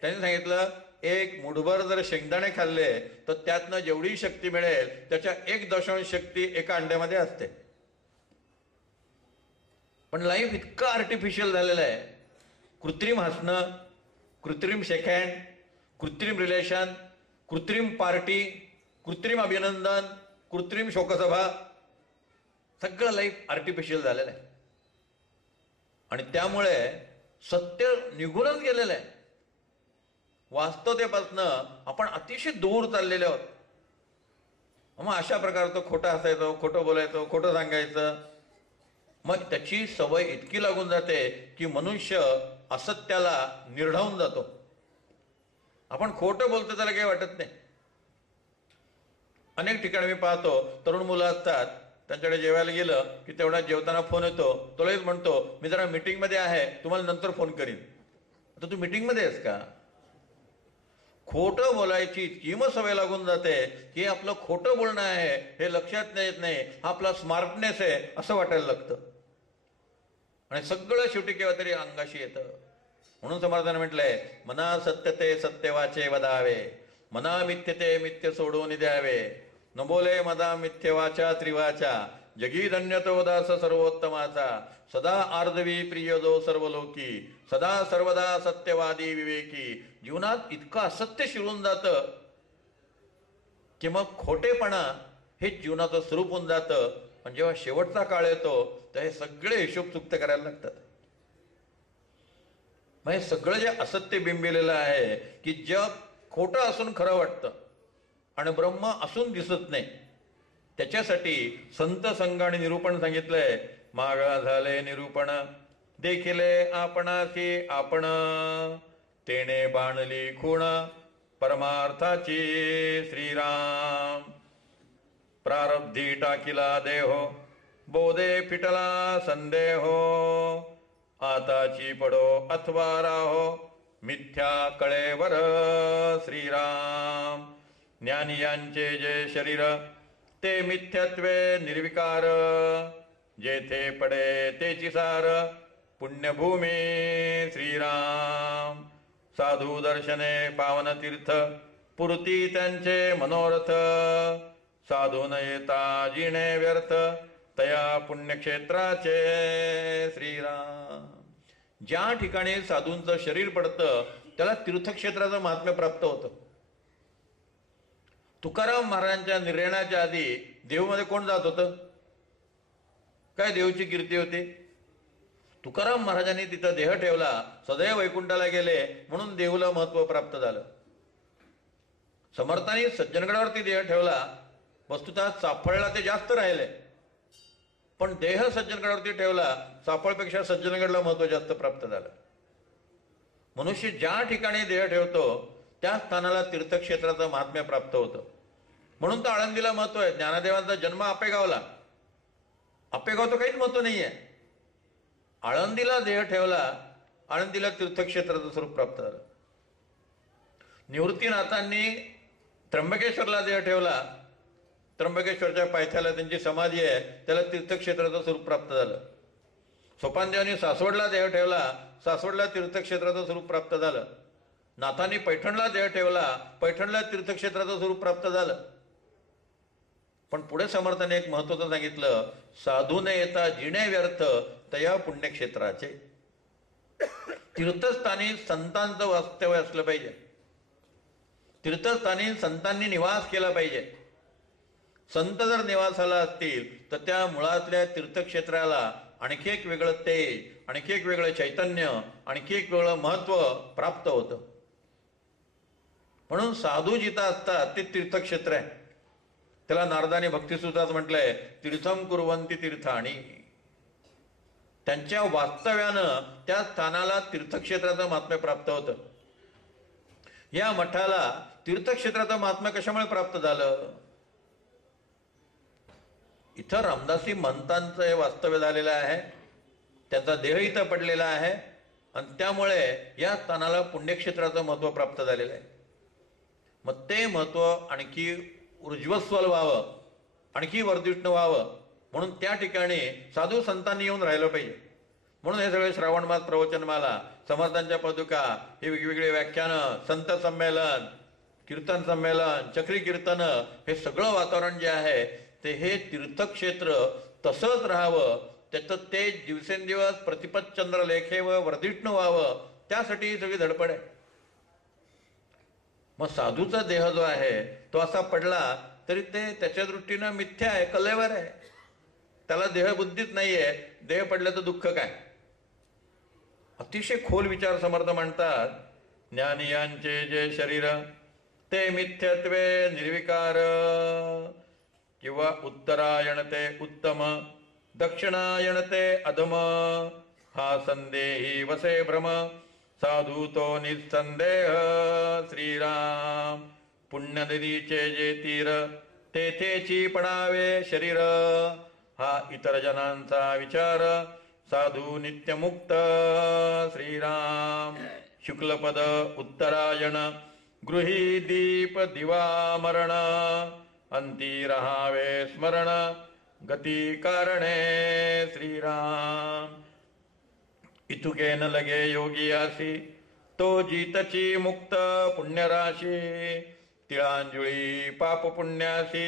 त्यांनी सांगितलं एक मुठभर जर शेंगदाणे खाल्ले तर त्यातनं जेवढी शक्ती मिळेल त्याच्या 1 शक्ती एका अंड्यामध्ये असते. पण लाईफ इतकं आर्टिफिशियल झालेलं आहे. कृत्रिम हसणं, कृत्रिम शेकहँड, कृत्रिम रिलेशन, कृत्रिम पार्टी, कृत्रिम अभिनंदन, कृत्रिम शोकसभा, सगळं लाईफ आर्टिफिशियल झालेलं आहे. आणि त्यामुळे सत्य निघूनच गेलेलं आहे. वास्तवतेपासनं आपण अतिशय दूर चाललेले आहोत. मग अशा प्रकारचं खोटं हसायचं, खोटं बोलायचं, खोटं सांगायचं, मग त्याची सवय इतकी लागून जाते की मनुष्य असत्याला निर्ढावून जातो. आपण खोटं बोलतो त्याला काही वाटत नाही. अनेक ठिकाणी मी पाहतो तरुण मुलं असतात, त्यांच्याकडे जेवायला गेलं की तेवढा जेवताना फोन येतो. तो लगेच म्हणतो मी जरा मीटिंगमध्ये आहे, तुम्हाला नंतर फोन करीन. आता तू मीटिंगमध्ये आहेस का? खोटं बोलायची इतकी सवय लागून जाते की आपलं खोटं बोलणं आहे हे लक्षात येत नाही, आपला स्मार्टनेस आहे असं वाटायला लागतं आणि सगळं शेवटी केव्हा तरी अंगाशी येतं. म्हणून समर्थाने म्हटलंय, मना सत्य ते सत्य वाचे वदावे, मना मिथ्य ते मिथ्य सोडून द्यावे, न बोले मदा मिथ्य वाचा त्रिवाचा, जगी धन्यतो दास सर्वोत्तमाचा, सदा आर्दवी प्रिय जो सर्व लोकी, सदा सर्वदा सत्यवादी विवेकी. जीवनात इतकं असत्य शिरून जातं की मग खोटेपणा हे जीवनाचं स्वरूप होऊन जातं. पण जेव्हा शेवटचा काळ येतो तर हे सगळे हिशोब चुकते करायला लागतात. मग हे सगळं जे असत्य बिंबिलेलं आहे की जग खोटं असून खरं वाटतं आणि ब्रह्म असून दिसत नाही, त्याच्यासाठी संत संग आणि निरूपण सांगितलंय. मागा झाले निरूपण, देखिले आपणासी आपण, तेने बाणली खूण परमार्थाची श्रीराम. प्रारब्धी टाकिला देहो, बोधे फिटला संदेहो, आताची पडो अथवा राहो, मिथ्या कळेवर श्रीराम. ज्ञानियांचे जे शरीर, ते मिथ्यत्वे निर्विकार, जेथे पडे तेची सार, पुण्यभूमी श्रीराम. साधू दर्शने पावन तीर्थ, पुरती त्यांचे मनोरथ, साधू न येता जिणे व्यर्थ, तया पुण्यक्षेत्राचे श्रीराम. ज्या ठिकाणी साधूंचं शरीर पडतं त्याला तीर्थक्षेत्राचं महात्म्य प्राप्त होतं. तुकाराम महाराजांच्या निर्याणाच्या आधी देहूमध्ये कोण जात होतं? काय देऊची कीर्ती होती? तुकाराम महाराजांनी तिथं देह ठेवला, सदैव वैकुंठाला गेले म्हणून देहूला महत्व प्राप्त झालं. समर्थांनी सज्जनगडावरती देह ठेवला, वस्तुतः चाफळला ते जास्त राहिले, पण देह सज्जनगडावरती ठेवला, चाफळपेक्षा सज्जनगडला महत्व जास्त प्राप्त झालं. मनुष्य ज्या ठिकाणी देह ठेवतो त्या स्थानाला तीर्थक्षेत्राचं महात्म्य प्राप्त होतं. म्हणून तर आळंदीला महत्व आहे. ज्ञानदेवांचा जन्म आपेगावला, आपेगाव तो काहीच महत्व नाहीये. आळंदीला देह ठेवला, आळंदीला तीर्थक्षेत्राचं स्वरूप प्राप्त झालं. निवृत्तीनाथांनी त्र्यंबकेश्वरला देह ठेवला, त्र्यंबकेश्वरच्या पायथ्याला त्यांची समाधी आहे, त्याला तीर्थक्षेत्राचं स्वरूप प्राप्त झालं. सोपानदेवांनी सासवडला देह ठेवला, सासवडला तीर्थक्षेत्राचं स्वरूप प्राप्त झालं. नाथांनी पैठणला देह ठेवला, पैठणला तीर्थक्षेत्राचं स्वरूप प्राप्त झालं. पण पुढे समर्थाने एक महत्वाचं सांगितलं, साधूने येता जिणे व्यर्थ, तया पुण्यक्षेत्राचे. तीर्थस्थानी संतांचं वास्तव्य असलं पाहिजे, तीर्थस्थानी संतांनी निवास केला पाहिजे. संत जर निवासाला असतील तर त्या मुळातल्या तीर्थक्षेत्राला आणखी एक वेगळं तेज, आणखी एक वेगळं चैतन्य, आणखी एक वेगळं महत्व प्राप्त होतं. म्हणून साधू जिथं असतात ते तीर्थक्षेत्र आहे. त्याला नारदाने भक्तिसूत्रात म्हटलंय, तीर्थम कुर्वंती तीर्थाणी. त्यांच्या वास्तव्यानं त्या स्थानाला तीर्थक्षेत्राचं महात्म्य प्राप्त होतं. या मठाला तीर्थक्षेत्राचं महात्म्य कशामुळे प्राप्त झालं? इथं रामदासी महंतांचं हे वास्तव्य झालेलं आहे, त्याचा देह इथं पडलेला आहे आणि त्यामुळे या स्थानाला पुण्यक्षेत्राचं महत्व प्राप्त झालेलं आहे. मग ते महत्व आणखी उज्ज्वल व्हावं, आणखी वर्धिष्णू व्हावं म्हणून त्या ठिकाणी साधू संतांनी येऊन राहिलं पाहिजे. म्हणून हे सगळे श्रावण मास प्रवचनमाला, समर्थांच्या पादुका, हे वेगवेगळे व्याख्यानं, संत संमेलन, कीर्तन संमेलन, चक्री कीर्तन, हे सगळं वातावरण जे आहे ते हे तीर्थक्षेत्र तसंच राहावं, त्याचं तेज दिवसेंदिवस प्रतिपतचंद्र लेखेव वर्धिष्णू व्हावं, त्यासाठी ही सगळी धडपड आहे. मग साधूचा देह जो आहे तो असा पडला तरी ते त्याच्या दृष्टीनं मिथ्या आहे, कलेवर आहे. त्याला देहबुद्धीच नाहीये, देह पडल्याचं दुःख काय? अतिशय खोल विचार समर्थ म्हणतात. ज्ञानियांचे जे शरीर, ते मिथ्यत्वे निर्विकार, किंवा उत्तरायण ते उत्तम, दक्षिणायन ते अधम, हा संदेही वसे भ्रम, साधू तो निसंदेह श्रीराम. पुण्यनदीचे जे तीर, तेथेची पडावे शरीर, हा इतर जनांचा विचार, साधू नित्यमुक्त श्रीराम. शुक्लपद उत्तरायण, गृही दीप दिवा मरण अंती रहावे स्मरण गती कारणे श्रीराम इतुके न लगे योगियासी तो जीतची मुक्त पुण्यराशी तिळांजुळी पाप पुण्यासी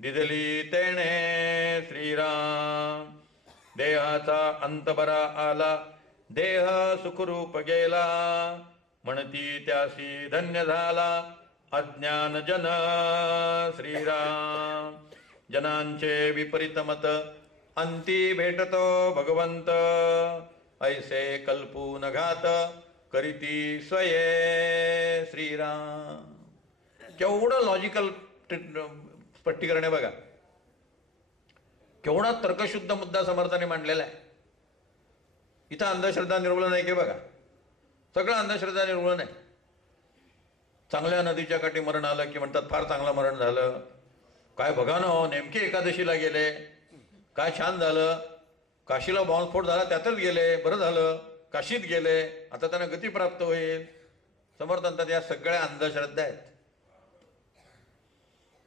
दिदली तेणे श्रीराम देहाचा अंत बरा आला देह सुखरूप गेला म्हणती त्यासी धन्य झाला अज्ञान जन श्रीराम जनांचे विपरीत मत अंती भेटतो भगवंत ऐसे कल्पून घात करीती स्वये श्रीराम. केवढं लॉजिकल स्पष्टीकरण आहे बघा. केवढा तर्कशुद्ध मुद्दा समर्थाने मांडलेला आहे. इथं अंधश्रद्धा निर्मूलन आहे की बघा. सगळं अंधश्रद्धा निर्मूलन आहे. चांगल्या नदीच्या काठी मरण आलं की म्हणतात फार चांगलं मरण झालं. काय बघा ना हो, नेमके एकादशीला गेले, काय छान झालं. काशीला बॉम्बस्फोट झाला त्यातच गेले, बरं झालं. काशीत गेले, आता त्यांना गती प्राप्त होईल. समर्थ म्हणतात या सगळ्या अंधश्रद्धा आहेत.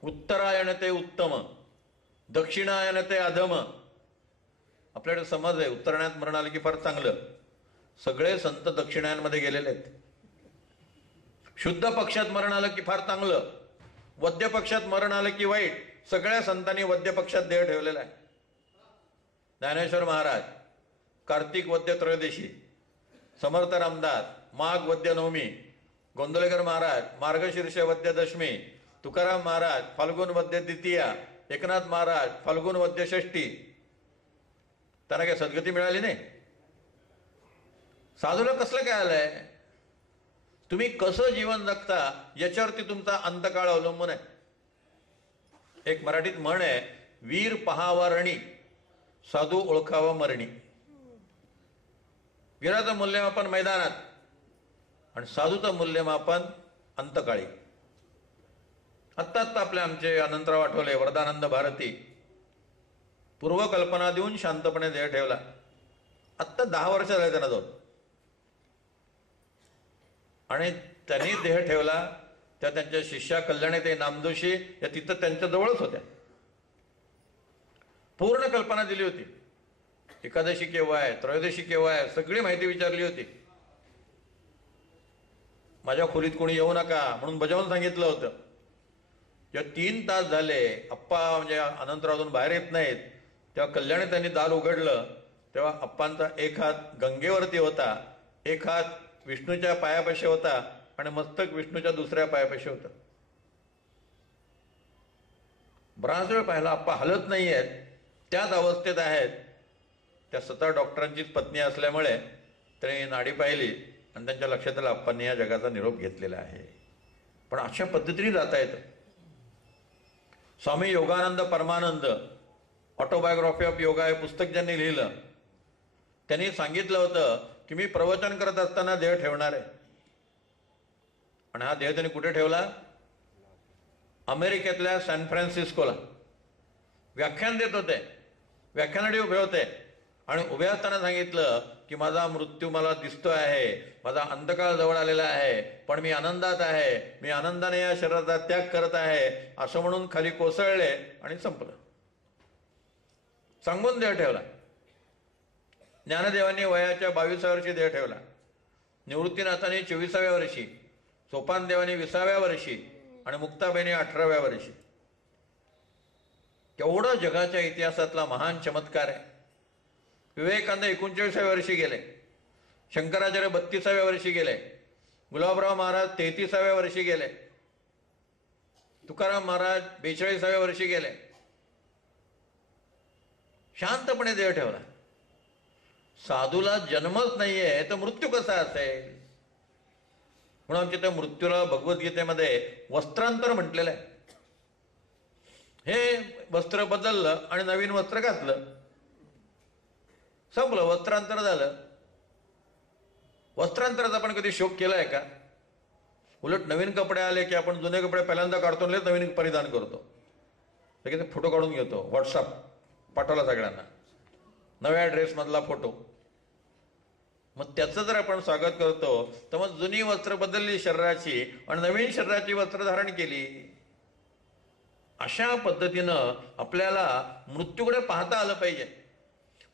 उत्तरायण ते उत्तम, दक्षिणायन ते अधम. आपल्याकडे समज आहे उत्तरायणात मरण आलं की फार चांगलं. सगळे संत दक्षिणायनमध्ये गेलेले आहेत. शुद्ध पक्षात मरण आलं की फार चांगलं, वद्य पक्षात मरण आलं की वाईट. सगळ्या संतांनी वद्य पक्षात देह ठेवलेला आहे. ज्ञानेश्वर महाराज कार्तिक वद्य त्रयोदशी, समर्थ रामदास माघ वद्य नवमी, गोंदवलेकर महाराज मार्गशीर्ष वद्य दशमी, तुकाराम महाराज फाल्गुन वद्य द्वितीया, एकनाथ महाराज फाल्गुन वद्य षष्टी. त्यांना काय सद्गती मिळाली नाही? साधूला कसलं काय आलंय? तुम्ही कसं जीवन जगता याच्यावरती तुमचा अंतकाळ अवलंबून आहे. एक मराठीत म्हण आहे, वीर पहावा रणी, साधू ओळखावा मरणी. वीराचं मूल्यमापन मैदानात आणि साधूचं मूल्यमापन अंतकाळी. आत्ता आपले आमचे अनंतराव आठवले, वरदानंद भारती पूर्वकल्पना देऊन शांतपणे देह ठेवला. आत्ता 10 वर्ष झाले त्यांना जाऊन. आणि त्यांनी देह ठेवला त्या त्यांच्या शिष्या कल्याणी ते नामदोशी या तिथं त्यांच्या जवळच होत्या. पूर्ण कल्पना दिली होती. एकादशी केव्हा आहे, त्रयोदशी केव्हा आहे, सगळी माहिती विचारली होती. माझ्या खोलीत कोणी येऊ नका म्हणून बजावून सांगितलं होतं. जेव्हा 3 तास झाले अप्पा म्हणजे अनंतरावून बाहेर येत नाहीत, तेव्हा कल्याणी त्यांनी दार उघडलं. तेव्हा अप्पांचा एक हात गंगेवरती होता, एक हात विष्णूच्या पायापाशी होता आणि मस्तक विष्णूच्या दुसऱ्या पायापाशी होतं. बराच वेळ पाहिला अप्पा हलत नाही आहेत, त्याच अवस्थेत आहेत. त्या स्वतः डॉक्टरांचीच पत्नी असल्यामुळे त्याने नाडी पाहिली आणि त्यांच्या लक्षात आलं अप्पांनी या जगाचा निरोप घेतलेला आहे. पण अशा पद्धतीने जाता येतं. स्वामी योगानंद परमानंद ऑटोबायोग्राफी ऑफ योगा हे पुस्तक ज्यांनी लिहिलं, त्यांनी सांगितलं होतं की मी प्रवचन करत असताना देह ठेवणार आहे. आणि हा देह त्यांनी कुठे ठेवला? अमेरिकेतल्या सॅन फ्रान्सिस्कोला. व्याख्यान देत होते, व्याख्यानासाठी उभे होते आणि उभे असताना सांगितलं की माझा मृत्यू मला दिसतो आहे, माझा अंतकाळ जवळ आलेला आहे, पण मी आनंदात आहे, मी आनंदाने या शरीराचा त्याग करत आहे, असं म्हणून खाली कोसळले आणि संपलं. सांगून देह ठेवला. ज्ञानदेवांनी वयाच्या 22व्या वर्षी देह ठेवला, निवृत्तीनाथांनी 24व्या वर्षी, सोपानदेवांनी 20व्या वर्षी आणि मुक्ताबाईंनी 18व्या वर्षी. केवढं जगाच्या इतिहासातला महान चमत्कार आहे. विवेकानंद 39व्या वर्षी गेले, शंकराचार्य 32व्या वर्षी गेले, गुलाबराव महाराज 33व्या वर्षी गेले, तुकाराम महाराज 42व्या वर्षी गेले. शांतपणे देह ठेवला. साधूला जन्मच नाहीये तर मृत्यू कसा असेल? म्हणून आमच्या त्या मृत्यूला भगवद्गीतेमध्ये वस्त्रांतर म्हटलेलं आहे. हे वस्त्र बदललं आणि नवीन वस्त्र घातलं, संपलं, वस्त्रांतर झालं. वस्त्रांतराचा आपण कधी शोक केलाय का? उलट नवीन कपडे आले की आपण जुने कपडे पहिल्यांदा काढतो, नवीन परिधान करतो, लगेच फोटो काढून घेतो, व्हॉट्सअप पाठवला सगळ्यांना, नव्या ड्रेसमधला फोटो. मग त्याचं जर आपण स्वागत करतो तर मग जुनी वस्त्र बदलली शरीराची आणि नवीन शरीराची वस्त्र धारण केली. अशा पद्धतीनं आपल्याला मृत्यूकडे पाहता आलं पाहिजे.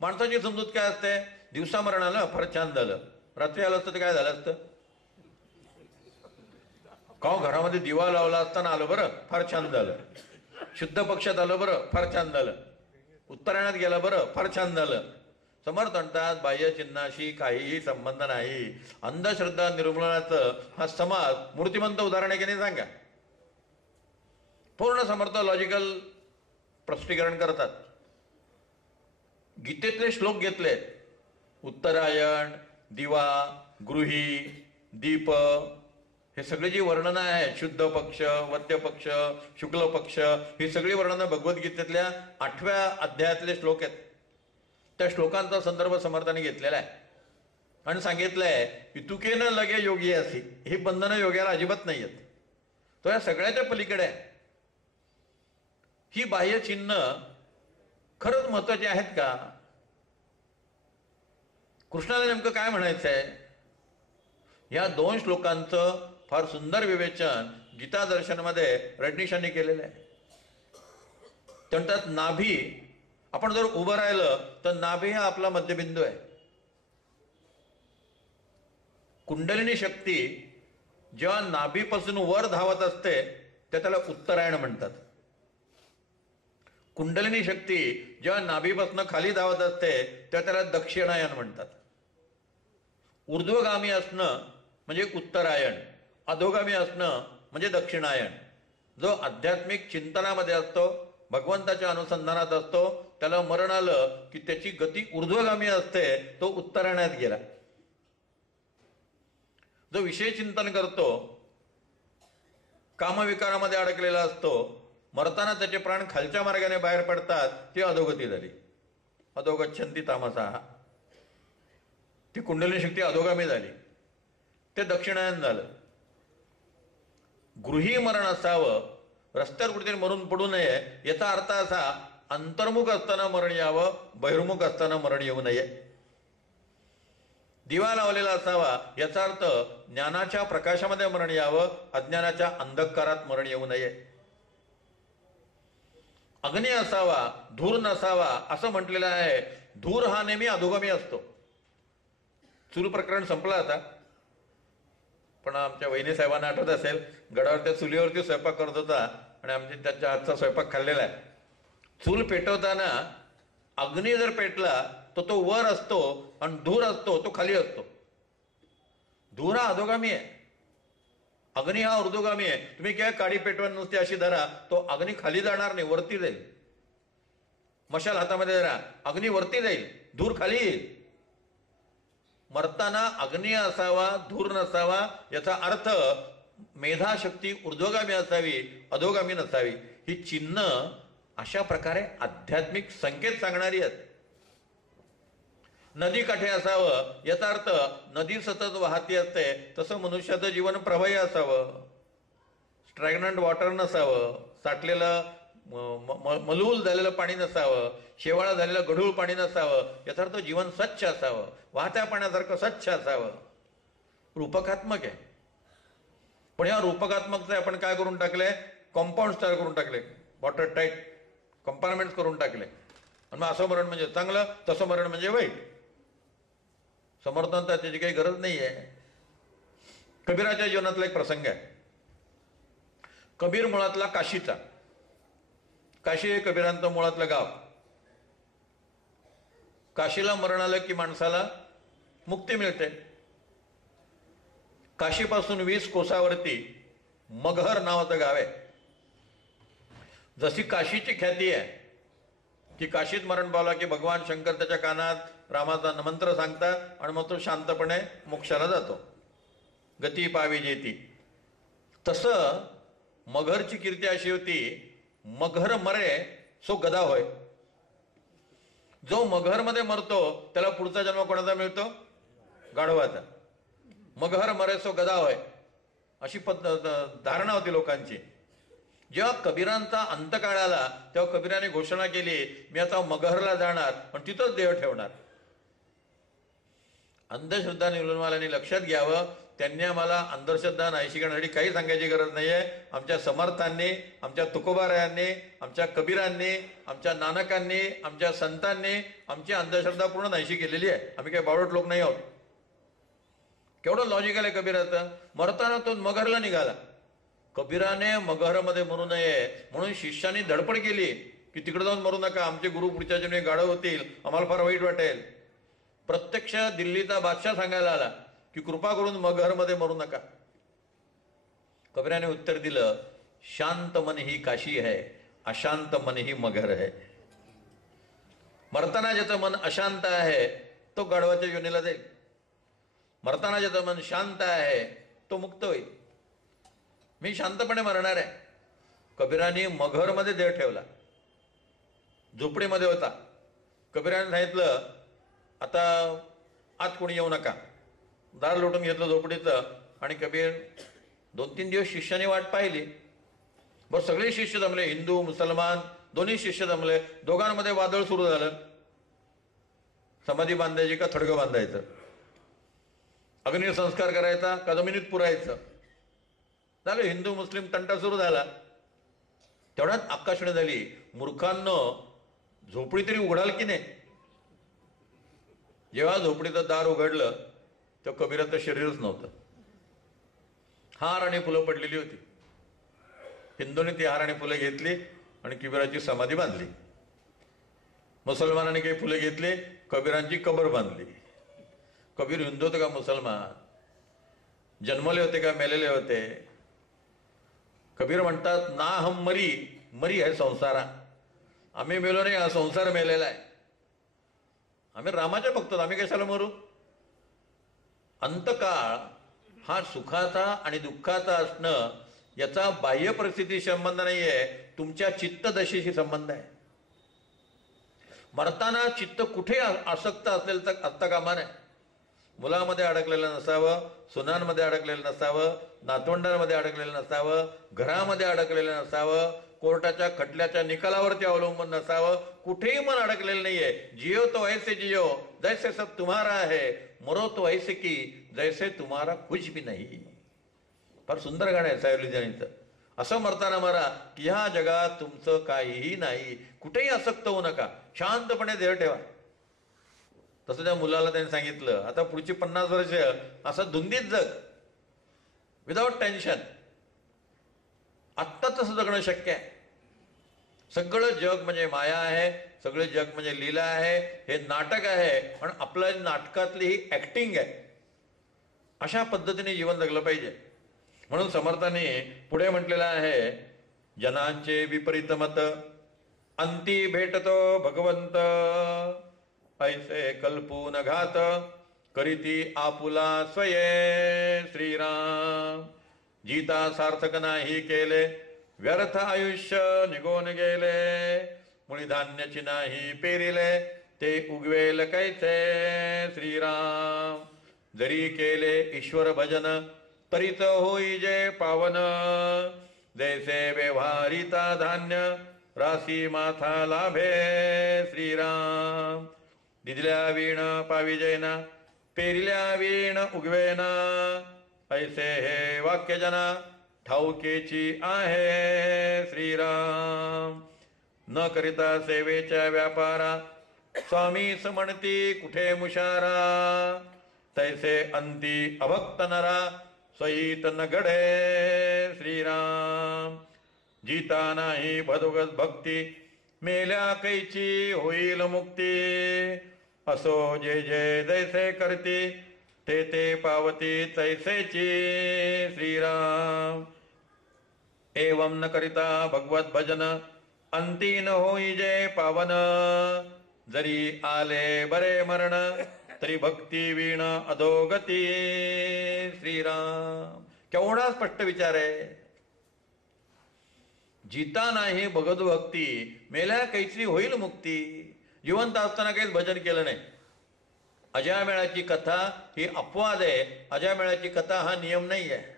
माणसाची समजूत काय असते, दिवसा मरण आलं फार छान झालं, रात्री आलं असतं तर काय झालं असतं, का घरामध्ये दिवा लावला असताना आलं बरं फार छान झालं, शुद्ध पक्षात आलं बरं फार छान झालं, उत्तरायणात गेलं बरं फार छान झालं. समर्थ म्हणतात बाह्य चिन्हाशी काहीही संबंध नाही. अंधश्रद्धा निर्मूलनाचं हा समाज मूर्तिमंत उदाहरण आहे की नाही सांगा. पूर्ण समर्थ लॉजिकल स्पष्टीकरण करतात. गीतेतले श्लोक घेतलेत, उत्तरायण, दिवा, गृही, दीप, हे सगळे जी वर्णनं आहेत, शुद्ध पक्ष, वद्य पक्ष, शुक्ल पक्ष, ही सगळी वर्णनं भगवद्गीतेतल्या 8व्या अध्यायातले श्लोक आहेत. त्या श्लोकांचा संदर्भ समर्थाने घेतलेला आहे आणि सांगितलंय की तुकेनं लगे योगी असी, ही बंधनं योग्याला अजिबात नाही आहेत. तो या सगळ्याच्या पलीकडे आहे. ही बाह्य चिन्ह खरंच महत्वाची आहेत का? कृष्णाला नेमकं काय म्हणायचं आहे? या 2 श्लोकांचं फार सुंदर विवेचन गीता दर्शनमध्ये रजनीशांनी केलेलं आहे. म्हणतात नाभी, आपण जर उभं राहिलं तर नाभी हा आपला मध्यबिंदू आहे. कुंडलिनी शक्ती जेव्हा नाभीपासून वर धावत असते ते त्याला उत्तरायण म्हणतात. कुंडलिनी शक्ती जेव्हा नाभीपासून खाली धावत असते तेव्हा त्याला दक्षिणायन म्हणतात. ऊर्ध्वगामी असणं म्हणजे उत्तरायण, अधोगामी असणं म्हणजे दक्षिणायन. जो आध्यात्मिक चिंतनामध्ये असतो, भगवंताच्या अनुसंधानात असतो, त्याला मरण आलं की त्याची गती ऊर्ध्वगामी असते, तो उत्तरायणात गेला. जो विषय चिंतन करतो, कामविकारामध्ये अडकलेला असतो, मरताना त्याचे प्राण खालच्या मार्गाने बाहेर पडतात, ती अधोगती झाली. अधोगच्छन्ति तामसा, ती कुंडलिनी शक्ती अधोगामी झाली, ते दक्षिणायन झालं. गृही मरण असावं, रस्त्यावर कुठेतरी मरून पडू नये, याचा अर्थ असा अंतर्मुख असताना मरण यावं, बहिर्मुख असताना मरण येऊ नये. दिवा लावलेला असावा याचा अर्थ ज्ञानाच्या प्रकाशामध्ये मरण यावं, अज्ञानाच्या अंधकारात मरण येऊ नये. अग्नी असावा, धूर नसावा असं म्हटलेलं आहे. धूर हा नेहमी अधोगामी असतो. चूल प्रकरण संपलं आता, पण आमच्या वहिनी साहेबांना आठवत असेल, गडावर त्या चुलीवरती स्वयंपाक करत होता आणि आमची त्याच्या हातचा स्वयंपाक खाल्लेला आहे. चूल पेटवताना अग्नी जर पेटला तर तो वर असतो आणि धूर असतो तो खाली असतो. धूर हा अधोगामी आहे, अग्नी हा ऊर्ध्वगामी आहे. तुम्ही काय काडी पेटवा नुसती अशी धरा, तो अग्नी खाली जाणार नाही, वरती जाईल. मशाल हातामध्ये धरा, अग्नी वरती जाईल, धूर खाली येईल. मरताना अग्नी असावा, धूर नसावा, याचा अर्थ मेधाशक्ती ऊर्ध्वगामी असावी, अधोगामी नसावी. ही चिन्ह अशा प्रकारे आध्यात्मिक संकेत सांगणारी आहेत. नदी काठी असावं याचा अर्थ नदी सतत वाहती असते, तसं मनुष्याचं जीवन प्रवाही असावं. स्टॅग्नंट वॉटर नसावं, साठलेलं मलूल झालेलं पाणी नसावं, शेवाळा झालेलं गढूळ पाणी नसावं. याचा अर्थ जीवन स्वच्छ असावं, वाहत्या पाण्यासारखं स्वच्छ असावं. रूपकात्मक आहे. पण या रूपकात्मकचं आपण काय करून टाकले, कॉम्पाऊंड तयार करून टाकले, वॉटर टाईट कंपार्टमेंट्स करून टाकले. आणि मग असं मरण म्हणजे चांगलं, तसं मरण म्हणजे वाईट. समर्थांचा त्याची काही गरज नाही आहे. कबीराच्या जीवनातला एक प्रसंग आहे. कबीर मुळातला काशीचा, काशी हे कबीरांचं मुळातलं गाव. काशीला मरण आलं की माणसाला मुक्ती मिळते. काशीपासून 20 कोसावरती मगहर नावाचं गाव आहे. जशी काशीची ख्याती आहे की काशीत मरण पावला की भगवान शंकर त्याच्या कानात रामाचा मंत्र सांगतात आणि मग तो शांतपणे मोक्षाला जातो, गती पावी जेती. तसं मगहरची कीर्ती अशी होती, मगहर मरे सो गदा होय. जो मगहरमध्ये मरतो त्याला पुढचा जन्म कोणाचा मिळतो, गाढवाचा. मगहर मरे सो गदा होय अशी धारणा होती लोकांची. जेव्हा कबीरांचा अंतकाळ आला तेव्हा कबीराने घोषणा केली, मी आता मगहरला जाणार पण तिथंच देह ठेवणार. अंधश्रद्धा निर्मूलनावाल्यांनी लक्षात घ्यावं. त्यांनी आम्हाला अंधश्रद्धा नाहीशी करण्यासाठी काही सांगायची गरज नाही आहे. आमच्या समर्थांनी, आमच्या तुकोबारायांनी, आमच्या कबीरांनी, आमच्या नानकांनी, आमच्या संतांनी आमची अंधश्रद्धा पूर्ण नाहीशी केलेली आहे. आम्ही काही बावळट लोक नाही आहोत. केवढं लॉजिकल आहे कबीराचं. मरताना तो मगरला निघाला. कबीराने मगहरमध्ये मरू नये म्हणून शिष्याने धडपड केली की तिकडे जाऊन मरू नका, आमचे गुरु पुढच्या जन्मी गाढव होतील, आम्हाला फार वाईट वाटेल. प्रत्यक्ष दिल्लीचा बादशाह सांगायला आला की कृपा करून मगहरमध्ये मरू नका. कबीराने उत्तर दिलं, शांत मन ही काशी है, अशांत मन ही मगहर है. मरताना ज्याचं मन अशांत आहे तो गाढवाच्या योनीला जाईल. मरताना ज्याचं मन शांत आहे तो मुक्त होईल. मी शांतपणे मरणार आहे. कबीराने मगहरमध्ये देह ठेवला. झोपडीमध्ये होता. कबीराने सांगितलं, आता आत कोणी येऊ नका. दार लोटून घेतलं झोपडीचं आणि कबीर 2-3 दिवस शिष्याने वाट पाहिली. बरं, सगळे शिष्य जमले, हिंदू मुसलमान दोन्ही शिष्य जमले. दोघांमध्ये वादळ सुरू झालं. समाधी बांधायची का थडगं बांधायचं, अग्निसंस्कार करायचा का जमिनीत पुरायचं, झालं. हिंदू मुस्लिम तंटा सुरू झाला. तेवढ्यात आकाशवाणी झाली, मूर्खांनो झोपडी तरी उघडाल की नाही. जेव्हा झोपडीचं दार उघडलं तेव्हा कबीराचं शरीरच नव्हतं. हार आणि फुलं पडलेली होती. हिंदूने ती हार आणि फुलं घेतली आणि कबीराची समाधी बांधली. मुसलमानाने काही फुलं घेतली, कबीरांची कबर बांधली. कबीर हिंदू होते का मुसलमान, जन्मले होते का मेलेले होते. कबीर म्हणतात, ना हम मरी, मरी आहे संसारा. आम्ही मेलो नाही, हा संसार मेलेला आहे. आम्ही रामाच्या भक्त, आम्ही कशाला मरू. अंतकाळ हा सुखाचा आणि दुःखाचा असणं याचा बाह्य परिस्थितीशी संबंध नाहीये, तुमच्या चित्तदशेशी संबंध आहे. मरताना चित्त कुठे आसक्त असेल तर असता कामा नये. मुलामध्ये अडकलेलं नसावं, सुनांमध्ये अडकलेलं नसावं, नातवंडांमध्ये अडकलेलं नसावं, घरामध्ये अडकलेलं नसावं, कोर्टाच्या खटल्याच्या निकालावरती अवलंबून नसावं. कुठेही मन अडकलेलं नाहीये. जियो तो ऐसे जियो जैसे सब तुम्हारा है, मरो तो ऐसे की जैसे तुम्हारा कुछ भी नहीं. फार सुंदर गाणं आहे सायली जाणीचं. असं मरताना मरा की ह्या जगात तुमचं काहीही नाही. कुठेही आसक्त होऊ नका, शांतपणे देह ठेवा. तसं त्या मुलाला त्यांनी सांगितलं, आता पुढची 50 वर्ष असं धुंदीत जग, विदाउट टेन्शन. आत्ता तसं जगणं शक्य आहे. सगळं जग म्हणजे माया आहे, सगळं जग म्हणजे लीला आहे, हे नाटक आहे. पण आपल्या नाटकातली ही ऍक्टिंग आहे. अशा पद्धतीने जीवन जगलं पाहिजे. म्हणून समर्थांनी पुढे म्हटलेलं आहे, जनांचे विपरीत मत अंती भेटतो भगवंत, ऐसे कल्पून घात करीती आपुला स्वये. श्रीराम गीता सार्थक नाही केले, व्यर्थ आयुष्य निघून गेले. मुळी धान्याची नाही पेरिले, ते उगवेल कैसे. श्रीराम जरी केले ईश्वर भजन, तरीच होई जे पावन. जैसे व्यवहारिता धान्य, राशी माथा लाभे. श्रीराम दिदल्या वीण पाविजेना, पेरिल्या वीण उगवेना. ऐसे हे वाक्यजना ठाऊकेची आहे. श्रीराम न करिता सेवेच्या व्यापारा, स्वामी समणती कुठे मुशारा. तैसे अंती अभक्त नरा, सहित न घडे. श्रीराम जीता नाही भदोगत भक्ती, मेल्या कैची होईल मुक्ती. असो जे जे जैसे करती, ते ते पावती तैसेची. श्रीराम एवं न करिता भगवत भजन, अंती न होई जे पावन. जरी आले बरे मरण, तरी भक्ती वीण अधोगती. श्रीराम केवढा स्पष्ट विचार आहे. जिता नाही भगवत भक्ती, मेल्या कैसी होईल मुक्ती. जिवंत असताना काहीच भजन केलं नाही. अजामेळाची कथा ही अपवाद आहे. अजामेळाची कथा हा नियम नाही आहे.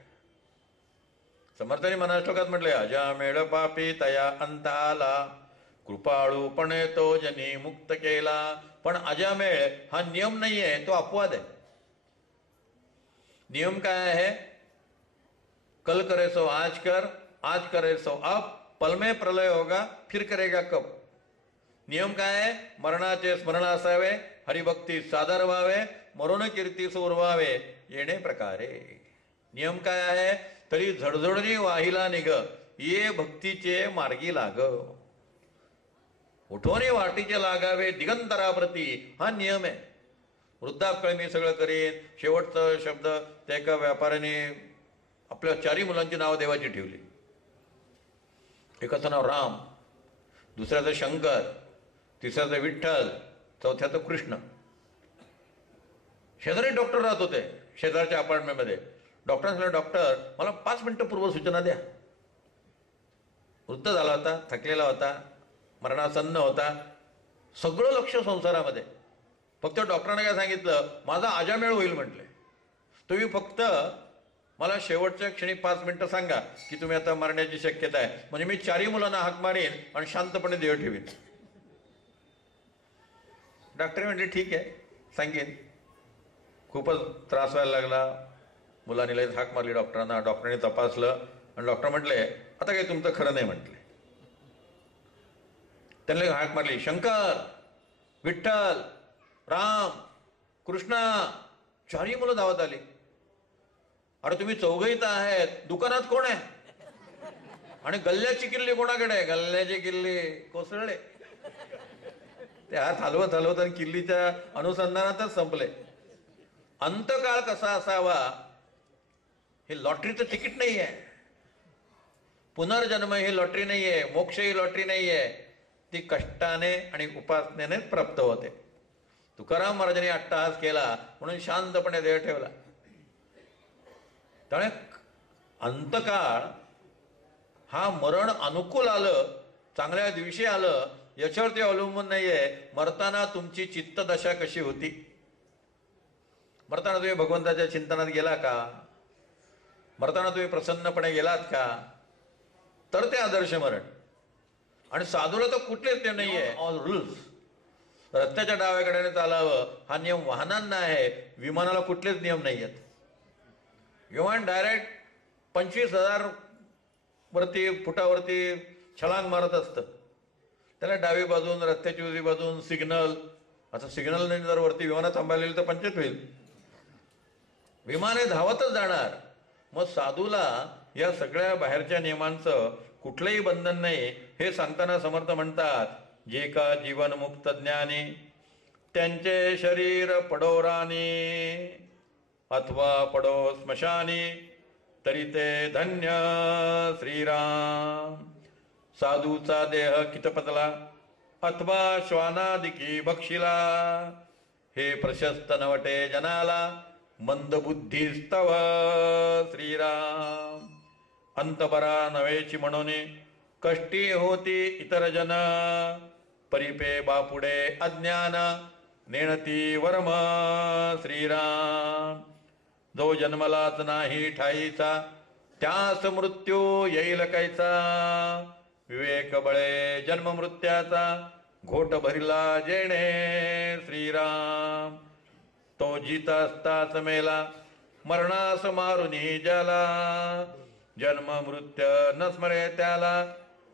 समर्थांनी मनाश्लोकात म्हटले, अजामेळ पापी तया अंत आला, कृपाळूपणे तो जनी मुक्त केला. पण अजामेळ हा नियम नाही आहे, तो अपवाद आहे. नियम काय आहे? कल करे सो आज कर, आज करे सो अब, पल में प्रलय होगा फिर करेगा कब. नियम काय आहे? मरणाचे स्मरण असावे, हरिभक्ती सादर व्हावे, मरण कीर्ती सोरवावे येणे प्रकारे. नियम काय आहे? तरी झडझडणी वाहिला निघ, ये भक्तीचे मार्गी लाग. उठवणे वाटीचे लागावे दिगंतराप्रती, हा नियम आहे. वृद्धापकाळी मी सगळं करीन. शेवटचा शब्द त्या एका व्यापाऱ्याने आपल्या 4 मुलांची नावं देवाची ठेवली. एकाचं नाव राम, दुसऱ्याचं शंकर, तिसऱ्याचं विठ्ठल, चौथ्याचं कृष्ण. शेजारी डॉक्टर राहत होते शेजारच्या अपार्टमेंटमध्ये. डॉक्टरांना सांगितलं, डॉक्टर मला 5 मिनिटं पूर्वसूचना द्या. वृद्ध झाला होता, थकलेला होता, मरणासन्न होता, सगळं लक्ष संसारामध्ये. फक्त डॉक्टरांना काय सांगितलं, माझा आजामेळ होईल म्हटले. तुम्ही फक्त मला शेवटच्या क्षणी 5 मिनिटं सांगा की तुम्ही आता मरण्याची शक्यता आहे, म्हणजे मी 4 मुलांना हाक मारेन आणि शांतपणे देह ठेवीन. डॉक्टर म्हणजे ठीक आहे सांगेन. खूपच त्रास व्हायला लागला. मुलांनी लगेच हाक मारली डॉक्टरांना. डॉक्टरांनी तपासलं आणि डॉक्टर म्हटले, आता काही तुमचं खरं नाही म्हटले. त्यांनी हाक मारली, शंकर, विठ्ठल, राम, कृष्णा. 4 मुलं धावत आली. अरे तुम्ही 4घं इथं आहेत, दुकानात कोण आहे? आणि गल्ल्याची किल्ली कोणाकडे आहे? गल्ल्याची किल्ली कोसळले. ते हात हलवत हलवत आणि किल्लीच्या अनुसंधानातच संपले. अंतकाळ कसा असावा हे लॉटरीचं तिकीट नाही आहे. पुनर्जन्म ही लॉटरी नाही आहे, मोक्ष ही लॉटरी नाही आहे. ती कष्टाने आणि उपासनेनेच प्राप्त होते. तुकाराम महाराजांनी अट्टहास केला म्हणून शांतपणे देह ठेवला. त्यामुळे अंतकाळ हा मरण अनुकूल आलं, चांगल्या दिवशी आलं याच्यावरती अवलंबून नाहीये. मरताना तुमची चित्तदशा कशी होती? मरताना तुम्ही भगवंताच्या चिंतनात गेला का? मरताना तुम्ही प्रसन्नपणे गेलात का? तर ते आदर्श मरण. आणि साधूला तर कुठलेच ते नाहीये. All rules. रस्त्याच्या डाव्याकडे चालावं हा नियम वाहनांना आहे, विमानाला कुठलेच नियम नाही आहेत. विमान डायरेक्ट 25,000 वरती फुटावरती छलांग मारत असतं. त्याला डावी बाजून, रस्त्याची उजवी बाजून सिग्नल. आता सिग्नल जर वरती विमानं थांबायला तर पंचायत होईल. विमाने धावतच जाणार. मग साधूला या सगळ्या बाहेरच्या नियमांचं कुठलंही बंधन नाही हे सांगताना समर्थ म्हणतात, जे का जीवनमुक्त ज्ञानी त्यांचे शरीर पडोरानी अथवा पडो स्मशानी तरी ते धन्य श्रीराम. साधूचा देह कितपतला अथवा श्वानादिकी बक्षिला, हे प्रशस्त नवटे जनाला मंदबुद्धीस्तव श्रीराम. अंतबरा नवेची म्हणून कष्टी होती इतर जन, परिपे बापुडे अज्ञान नेणती वर्म श्रीराम. जो जन्मलाच नाही ठाईचा त्यास मृत्यू येईल कैचा, विवेक बळे जन्म मृत्याचा घोट भरिला जेणे श्रीराम. तो जित असताच मेला मरणास मारुनी ज्याला, जन्म मृत्य न स्मरे त्याला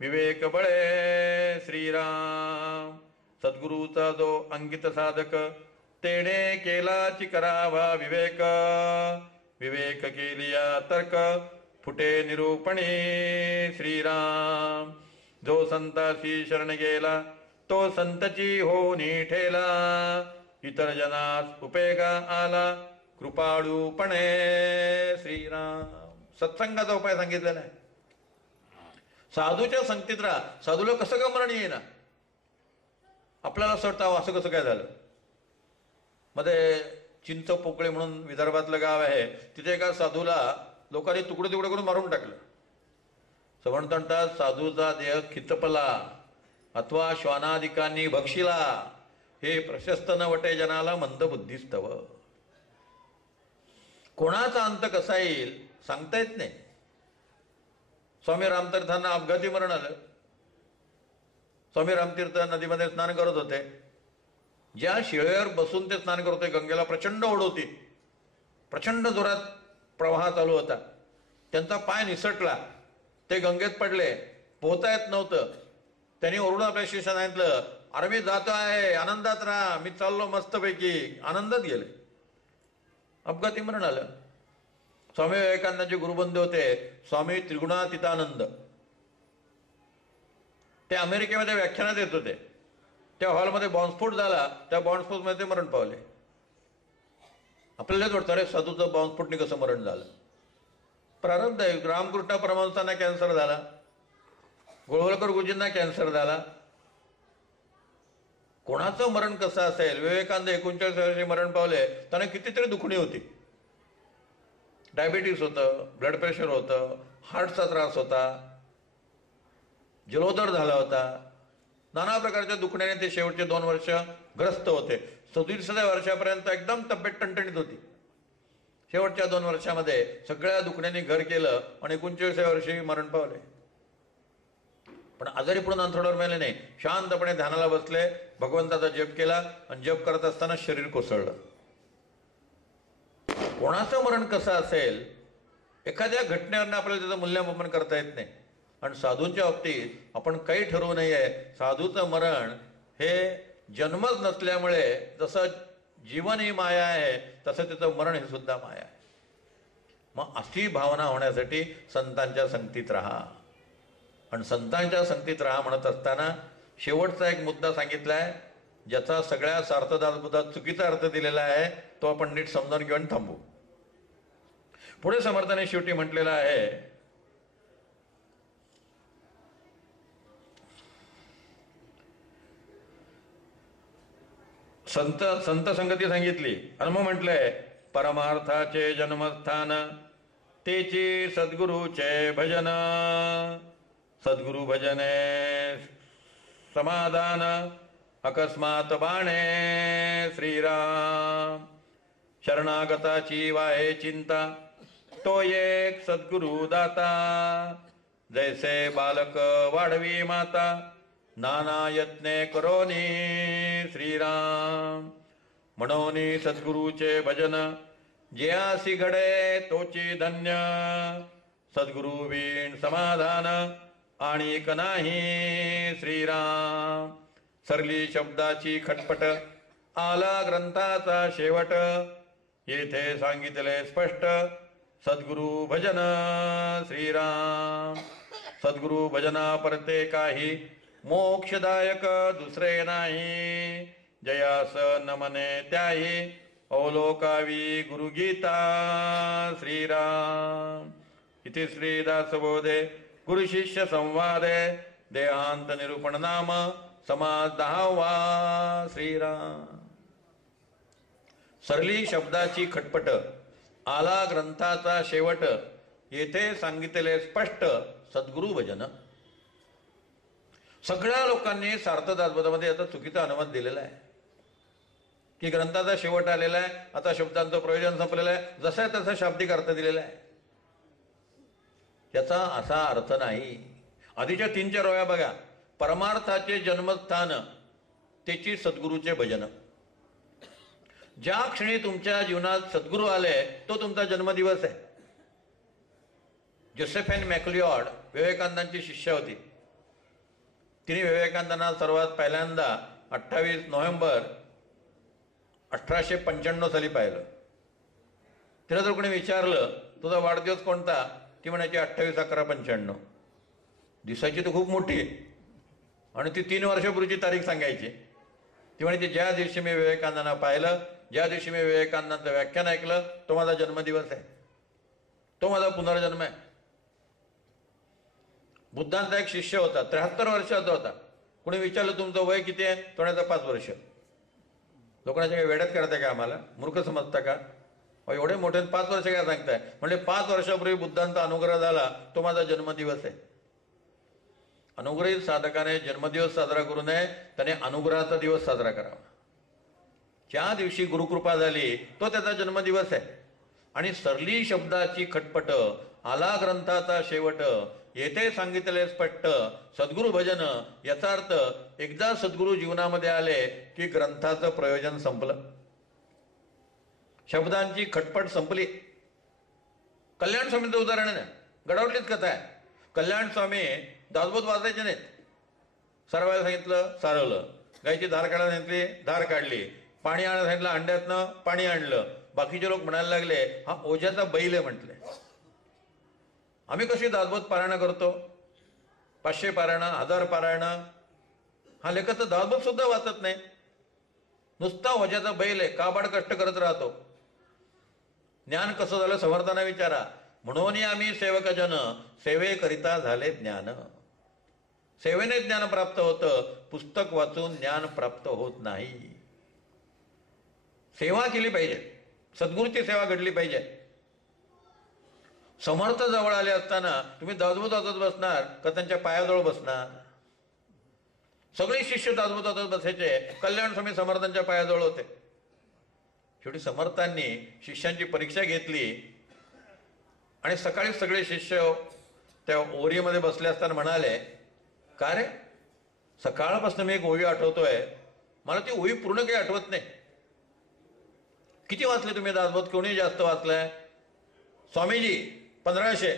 विवेक बळे श्रीराम. सद्गुरूचा जो अंकित साधक तेने केलाची करावा विवेक, विवेक केलिया तर्क फुटे निरूपणे श्रीराम. जो संतासी शरण गेला तो संतची होनी ठेला, इतर जनास उपेगा आला कृपाळूपणे श्रीराम. सत्संगाचा उपाय सांगितलेला आहे. साधूच्या संगतीत राहा. साधूला कसं का मरण येईना? आपल्याला असं वाटतं असं कसं काय झालं. मध्ये चिंच पोकळे म्हणून विदर्भातलं गाव आहे, तिथे एका साधूला लोकांनी तुकडे तुकडे करून मारून टाकलं. समर्थ म्हणतात, साधूचा देह खितपला अथवा श्वानादिकांनी भक्षिला, हे प्रशस्त न वटे जनाला मंदबुद्धीस्तव. कोणाचा अंत कसा येईल सांगता येत नाही. स्वामी रामतीर्थांना अपघाती मरण आलं. स्वामी रामतीर्थ नदीमध्ये स्नान करत होते. ज्या शिळेवर बसून ते स्नान करत होते, गंगेला प्रचंड ओढ होती, प्रचंड जोरात प्रवाह चालू होता. त्यांचा पाय निसटला, ते गंगेत पडले, पोहता येत नव्हतं. त्यांनी ओरडून आपल्या शिष्याला सांगितलं, अरे मी जातो आहे, आनंदात राहा, मी चाललो मस्तपैकी. आनंदात गेले, अपघाती मरण आलं. स्वामी विवेकानंदांचे गुरुबंधू होते स्वामी त्रिगुणातीतानंद. ते अमेरिकेमध्ये व्याख्यानात येत होते. त्या हॉलमध्ये बॉम्बस्फोट झाला, त्या बॉम्बस्फोटमध्ये ते मरण पावले. आपल्यालाच वाटतं, अरे साधूचं बॉम्बस्फोटने कसं मरण झालं. प्रारब्ध आहे. रामकृष्ण परमहंसांना कॅन्सर झाला, गोळवलकर गुरुजींना कॅन्सर झाला. कोणाचं मरण कसं असेल. विवेकानंद 39 वर्षी मरण पावले, त्यांना कितीतरी दुखणी होती. डायबिटीस होतं, ब्लड प्रेशर होतं, हार्टचा त्रास होता, जलोदर झाला होता, नाना प्रकारच्या दुखण्याने ते शेवटचे 2 वर्ष ग्रस्त होते. 37व्या वर्षापर्यंत एकदम तब्येत टणटणीत होती. शेवटच्या 2 वर्षामध्ये सगळ्या दुखण्याने घर केलं आणि 39व्या वर्षी मरण पावले. पण आजारी पडून अंथरुणावर मेले नाही, शांतपणे ध्यानाला बसले, भगवंताचा जप केला आणि जप करत असताना शरीर कोसळलं. कोणाचं मरण कसं असेल, एखाद्या घटनेवरनं आपल्याला त्याचं मूल्यमापन करता येत नाही. आणि साधूंच्या बाबतीत आपण काही ठरवू नये. साधूचं मरण हे जन्मच नसल्यामुळे जसं जीवन ही माया आहे, तसं त्याचं मरण हे सुद्धा माया आहे. मग अशी भावना होण्यासाठी संतांच्या संगतीत राहा. आणि संतांच्या संगतीत राहा म्हणत असताना शेवटचा एक मुद्दा सांगितला आहे, ज्याचा सगळ्या सार्थात चुकीचा अर्थ दिलेला आहे, तो आपण नीट समजावून घेऊन थांबू. पुढे समर्थाने शेवटी म्हटलेलं आहे, संत संगती सांगितली आणि मग म्हटलंय, परमार्थाचे जन्मस्थान तेची सद्गुरूचे भजन. सद्गुरु भजने समाधान अकस्मात बाणे श्रीराम. शरणागताची वाहे चिंता तो एक सद्गुरु दाता. जैसे बालक वाढवी माता नाना यत्ने करोनी श्रीराम. म्हणोनी सद्गुरूचे भजन ज्यासी घडे तोची धन्य. सद्गुरु वीण समाधान आणिक नाही श्रीराम. सरली शब्दाची खटपट आला ग्रंथाचा शेवट. येथे सांगितले स्पष्ट सद्गुरु भजन श्रीराम. सद्गुरु भजना परते काही मोक्षदायक दुसरे नाही. जयास नमने त्याही अवलोकावी गुरुगीता श्रीराम. इति श्रीदासबोधे गुरुशिष्य संवादे देहांत निरूपण नाम समास 10वा श्रीराम. सरली शब्दाची खटपट आला ग्रंथाचा शेवट. येथे सांगितले स्पष्ट सद्गुरु भजन. सगळ्या लोकांनी सार्थदासबोधामध्ये याचा चुकीचा अनुवाद दिलेला आहे की ग्रंथाचा शेवट आलेला आहे, आता शब्दांचं प्रयोजन संपलेलं आहे, जसा तसा शाब्दिक अर्थ दिलेला आहे. याचा असा अर्थ नाही. आधीच्या 3-4 ओव्या बघा. परमार्थाचे जन्मस्थान त्याची सद्गुरूचे भजन. ज्या क्षणी तुमच्या जीवनात सद्गुरू आले तो तुमचा जन्मदिवस आहे. जोसेफाईन मॅक्लिऑड विवेकानंदांची शिष्य होती. तिने विवेकानंदांना सर्वात पहिल्यांदा 28 नोव्हेंबर 1895 साली पाहिलं. तिला जर कोणी विचारलं तुझा वाढदिवस कोणता, ती म्हणायची 28/11/95. दिसायची तर खूप मोठी आहे आणि ती 3 वर्षापूर्वीची तारीख सांगायची. ती म्हणायची ज्या दिवशी मी विवेकानंदांना पाहिलं, ज्या दिवशी मी विवेकानंदांचं व्याख्यान ऐकलं, तो माझा जन्मदिवस आहे, तो माझा पुनर्जन्म आहे. बुद्धांचा एक शिष्य होता, 73 वर्षाचा होता. कोणी विचारलं तुमचं वय किती आहे, तो म्हणायचा 5 वर्ष. लोकांच्या काही वेड्यात करताय का, आम्हाला मूर्ख समजता का, एवढे मोठे 5 वर्ष काय सांगताय. म्हणजे 5 वर्षापूर्वी बुद्धांचा अनुग्रह झाला, तो माझा जन्मदिवस आहे. अनुग्रहित साधकाने जन्मदिवस साजरा करू नये, त्याने अनुग्रहाचा दिवस साजरा करावा. ज्या दिवशी गुरुकृपा झाली तो त्याचा जन्मदिवस आहे. आणि सरली शब्दाची खटपट आला ग्रंथाचा शेवट. येथे सांगितले स्पष्ट सद्गुरु भजन. याचा अर्थ एकदा सद्गुरू जीवनामध्ये आले की ग्रंथाचं प्रयोजन संपलं, शब्दांची खटपट संपली. कल्याण स्वामींचं उदाहरण आहे ना, गडावटलीच कथा आहे. कल्याण स्वामी दासबोध वाचायचे नाहीत. सारवायला सांगितलं सारवलं, गायची धार काढायला सांगितली धार काढली, पाणी आणायला सांगितलं अंड्यातनं पाणी आणलं. बाकीचे लोक म्हणायला लागले हा ओझ्याचा बैल आहे म्हटले. आम्ही कशी दासबोध पारायण करतो, 500 पारायण 1000 पारायण. हा लेखक तर दासबोध सुद्धा वाचत नाही, नुसता ओझ्याचा बैल आहे, काबाड कष्ट करत राहतो. ज्ञान कसं झालं समर्थांना विचारा. म्हणून आम्ही सेवकजन सेवेकरिता झाले ज्ञान. सेवेने ज्ञान प्राप्त होतं, पुस्तक वाचून ज्ञान प्राप्त होत नाही. सेवा केली पाहिजे, सद्गुरूची सेवा घडली पाहिजे. समर्थ जवळ आले असताना तुम्ही दासबोध वाचत बसणार का त्यांच्या पायाजवळ बसणार? सगळे शिष्य दासबोध वाचत बसायचे, कल्याण स्वामी समर्थांच्या पायाजवळ होते. शेवटी समर्थांनी शिष्यांची परीक्षा घेतली आणि सकाळी सगळे शिष्य त्या ओरीमध्ये बसले असताना म्हणाले, का रे सकाळपासून मी एक ओवी आठवतोय, मला ती ओवी पूर्ण काही आठवत नाही. किती वाचले तुम्ही दासबोध? कोणी जास्त वाचलाय? स्वामीजी 1500,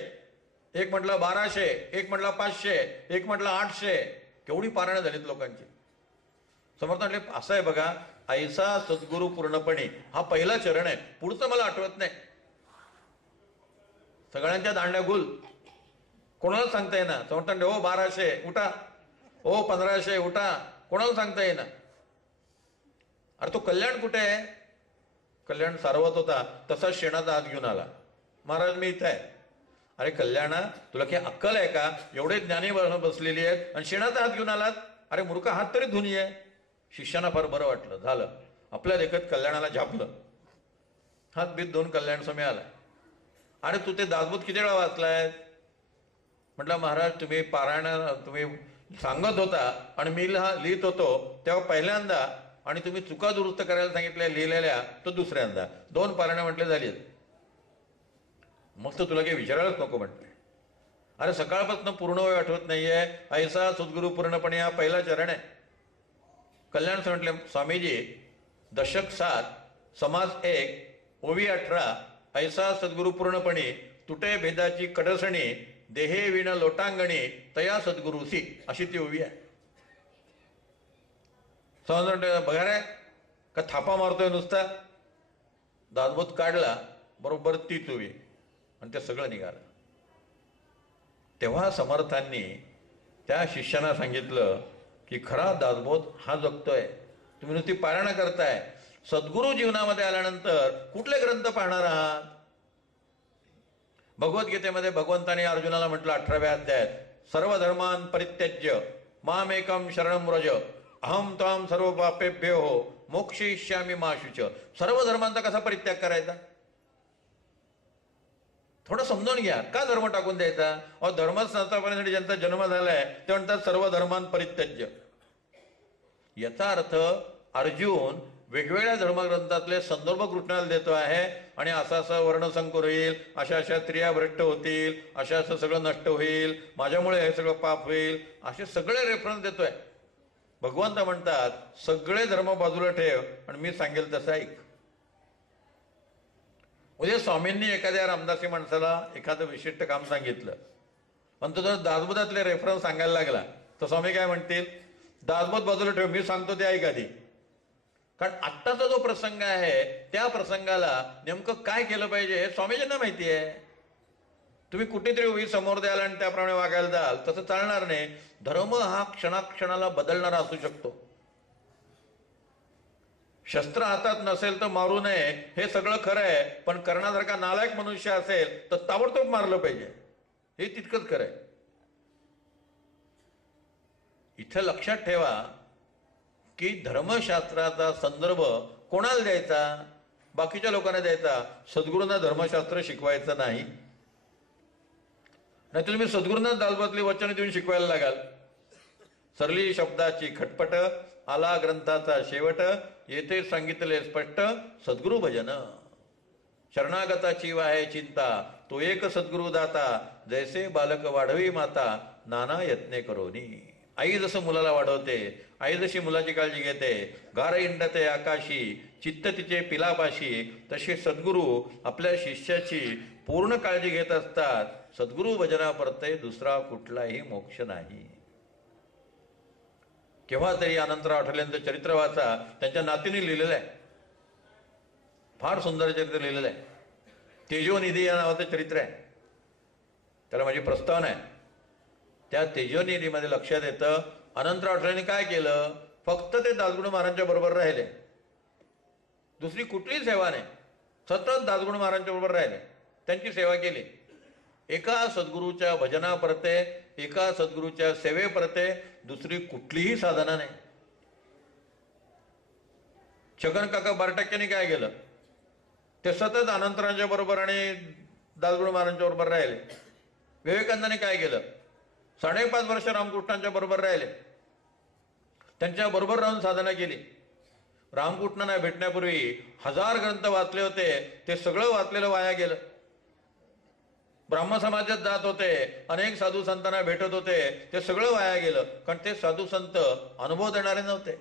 एक म्हटलं 1200, एक म्हटलं 500, एक म्हटलं 800. केवढी पारायण झालीत लोकांची. समर्थ म्हटले असं आहे बघा, ऐसा सद्गुरू पूर्णपणे हा पहिला चरण आहे, पुढचं मला आठवत नाही. सगळ्यांच्या दांड्या गुल, कोणाला सांगता येणार. समर्थ म्हटले हो 1200 उठा, हो 1500 उठा, कोणाला सांगता येणार. अरे तो कल्याण कुठे आहे? कल्याण सारवत होता, तसा शेणाचा हात घेऊन आला. महाराज मी इथं आहे. अरे कल्याणा, तुला काही अक्कल आहे का? एवढे ज्ञानी बसलेली आहेत आणि शेणाचा हात घेऊन आलात. अरे मूर्ख, हात तरी धुनी आहे. शिष्याना फार बरं वाटलं, झालं आपल्या देखत कल्याणाला झापलं. हात बीत धुवून कल्याण स्वामी आला. अरे तू ते दासबोध किती वेळा वाचलाय? म्हटलं महाराज तुम्ही पारायण तुम्ही सांगत होता आणि मी लिहित होतो तेव्हा पहिल्यांदा, आणि तुम्ही चुका दुरुस्त करायला सांगितल्या लिहिलेल्या तो दुसऱ्यांदा. 2 पारायण म्हटले झाली. मग तर तुला काही विचारायलाच नको म्हटले. अरे सकाळपासून पूर्ण वेळ आठवत नाहीये. ऐसा सद्गुरू पूर्णपणे हा पहिला चरण आहे. कल्याण म्हटले स्वामीजी दशक 7 समाज 1 ओवी 18 ऐसा सद्गुरू पूर्णपणे तुटे भेदाची कडसणी देहे विण लोटांगणी तया सद्गुरूसी, अशी ती ओवी आहे. समज बघा रे का थापा मारतोय नुसता. दासबोध काढला बरोबर तीच ओवी आणि ते सगळं निघालं. तेव्हा समर्थांनी त्या शिष्यांना सांगितलं की खरा दासबोध हा जगतोय, तुम्ही नुसती पारायण करताय. सद्गुरू जीवनामध्ये आल्यानंतर कुठले ग्रंथ पाहणार आहात? भगवद्गीतेमध्ये भगवंताने अर्जुनाला म्हटलं 18व्या अध्यायात, सर्व धर्मान परित्यज्य मामेकम शरणं व्रज अहम त्वाम सर्व पापेभ्यो मोक्षयिष्यामि मा शुच. सर्व धर्मांचा कसा परित्याग करायचा? थोडं समजून घ्या. का धर्म टाकून द्यायचा? अहो धर्म संस्थापनेसाठी ज्यांचा जन्म झालाय ते म्हणतात सर्व धर्मान परित्यज्य. याचा अर्थ अर्जुन वेगवेगळ्या धर्मग्रंथातले संदर्भ कृष्णाला देतो आहे आणि असं असं वर्णसंकर होईल, अशा अशा स्त्रिया भ्रष्ट होतील, असं असं सगळं नष्ट होईल, माझ्यामुळे हे सगळं पाप होईल, असे सगळे रेफरन्स देतोय. भगवंत म्हणतात सगळे धर्म बाजूला ठेव आणि मी सांगेल तसं ऐक. उद्या स्वामींनी एखाद्या रामदासी माणसाला एखादं विशिष्ट काम सांगितलं पण तो जर दासबोधातले रेफरन्स सांगायला लागला तर स्वामी काय म्हणतील? दासबोध बाजूला ठेव, मी सांगतो ते ऐक आधी. कारण आत्ताचा जो प्रसंग आहे त्या प्रसंगाला नेमकं काय केलं पाहिजे हे स्वामीजींना माहिती आहे. तुम्ही कुठेतरी उभी समोर द्याल आणि त्याप्रमाणे वागायला जाल तसं चालणार नाही. धर्म हा क्षणाक्षणाला बदलणारा असू शकतो. शस्त्र हातात नसेल तर मारू नये हे सगळं खरं आहे, पण करण्यासारखा नालायक मनुष्य असेल तर ताबडतोब मारलं पाहिजे, हे तितकंच खरं आहे. इथं लक्षात ठेवा की धर्मशास्त्राचा संदर्भ कोणाला द्यायचा? बाकीच्या लोकांना द्यायचा. सद्गुरूंना धर्मशास्त्र शिकवायचं नाही. नाही तुम्ही सद्गुरूंना दासबोधातली वचन देऊन शिकवायला लागाल. सरली शब्दाची खटपट आला ग्रंथाचा शेवट, येथे सांगितले स्पष्ट सद्गुरू भजन. शरणागताची वाहे चिंता, तो एक सद्गुरू दाता, जैसे बालक वाढवी माता, नाना यत्ने करोनी. आई जसं मुलाला वाढवते, आई जशी मुलाची काळजी घेते, गार इंडते आकाशी चित्त तिचे पिलापाशी, तसे सद्गुरू आपल्या शिष्याची पूर्ण काळजी घेत असतात. सद्गुरू भजना परते दुसरा कुठलाही मोक्ष नाही. केव्हा तरी अनंतराव आठवलेंचं चरित्र वाचा, त्यांच्या नातीने लिहिलेलं आहे. फार सुंदर चरित्र लिहिलेलं आहे. तेजोनिधी या नावाचं चरित्र आहे. त्याला माझी प्रस्तावना आहे. त्या तेजोनिधीमध्ये लक्षात येतं अनंतराव आठवलेंनी काय केलं, फक्त ते दासगुणू महाराजांच्या बरोबर राहिले, दुसरी कुठलीही सेवा नाही. सतत दासगुणू महाराजांच्या बरोबर राहिले, त्यांची सेवा केली. एका सद्गुरूच्या भजनापरते, एका सद्गुरूच्या सेवेपरते दुसरी कुठलीही साधना नाही. छगन काका बारटक्क्यांनी काय केलं, ते सतत अनंतरावांच्या बरोबर आणि दासगुणू महाराजांच्या बरोबर राहिले. विवेकानंदाने काय केलं, 5.5 वर्ष रामकृष्णांच्या बरोबर राहिले, त्यांच्या बरोबर राहून साधना केली. रामकृष्णांना भेटण्यापूर्वी 1000 ग्रंथ वाचले होते, ते सगळं वाचलेलं वाया गेलं. ब्राह्म समाजात जात होते, अनेक साधू संतांना भेटत होते, ते सगळं वाया गेलं. कारण ते साधू संत अनुभव देणारे नव्हते,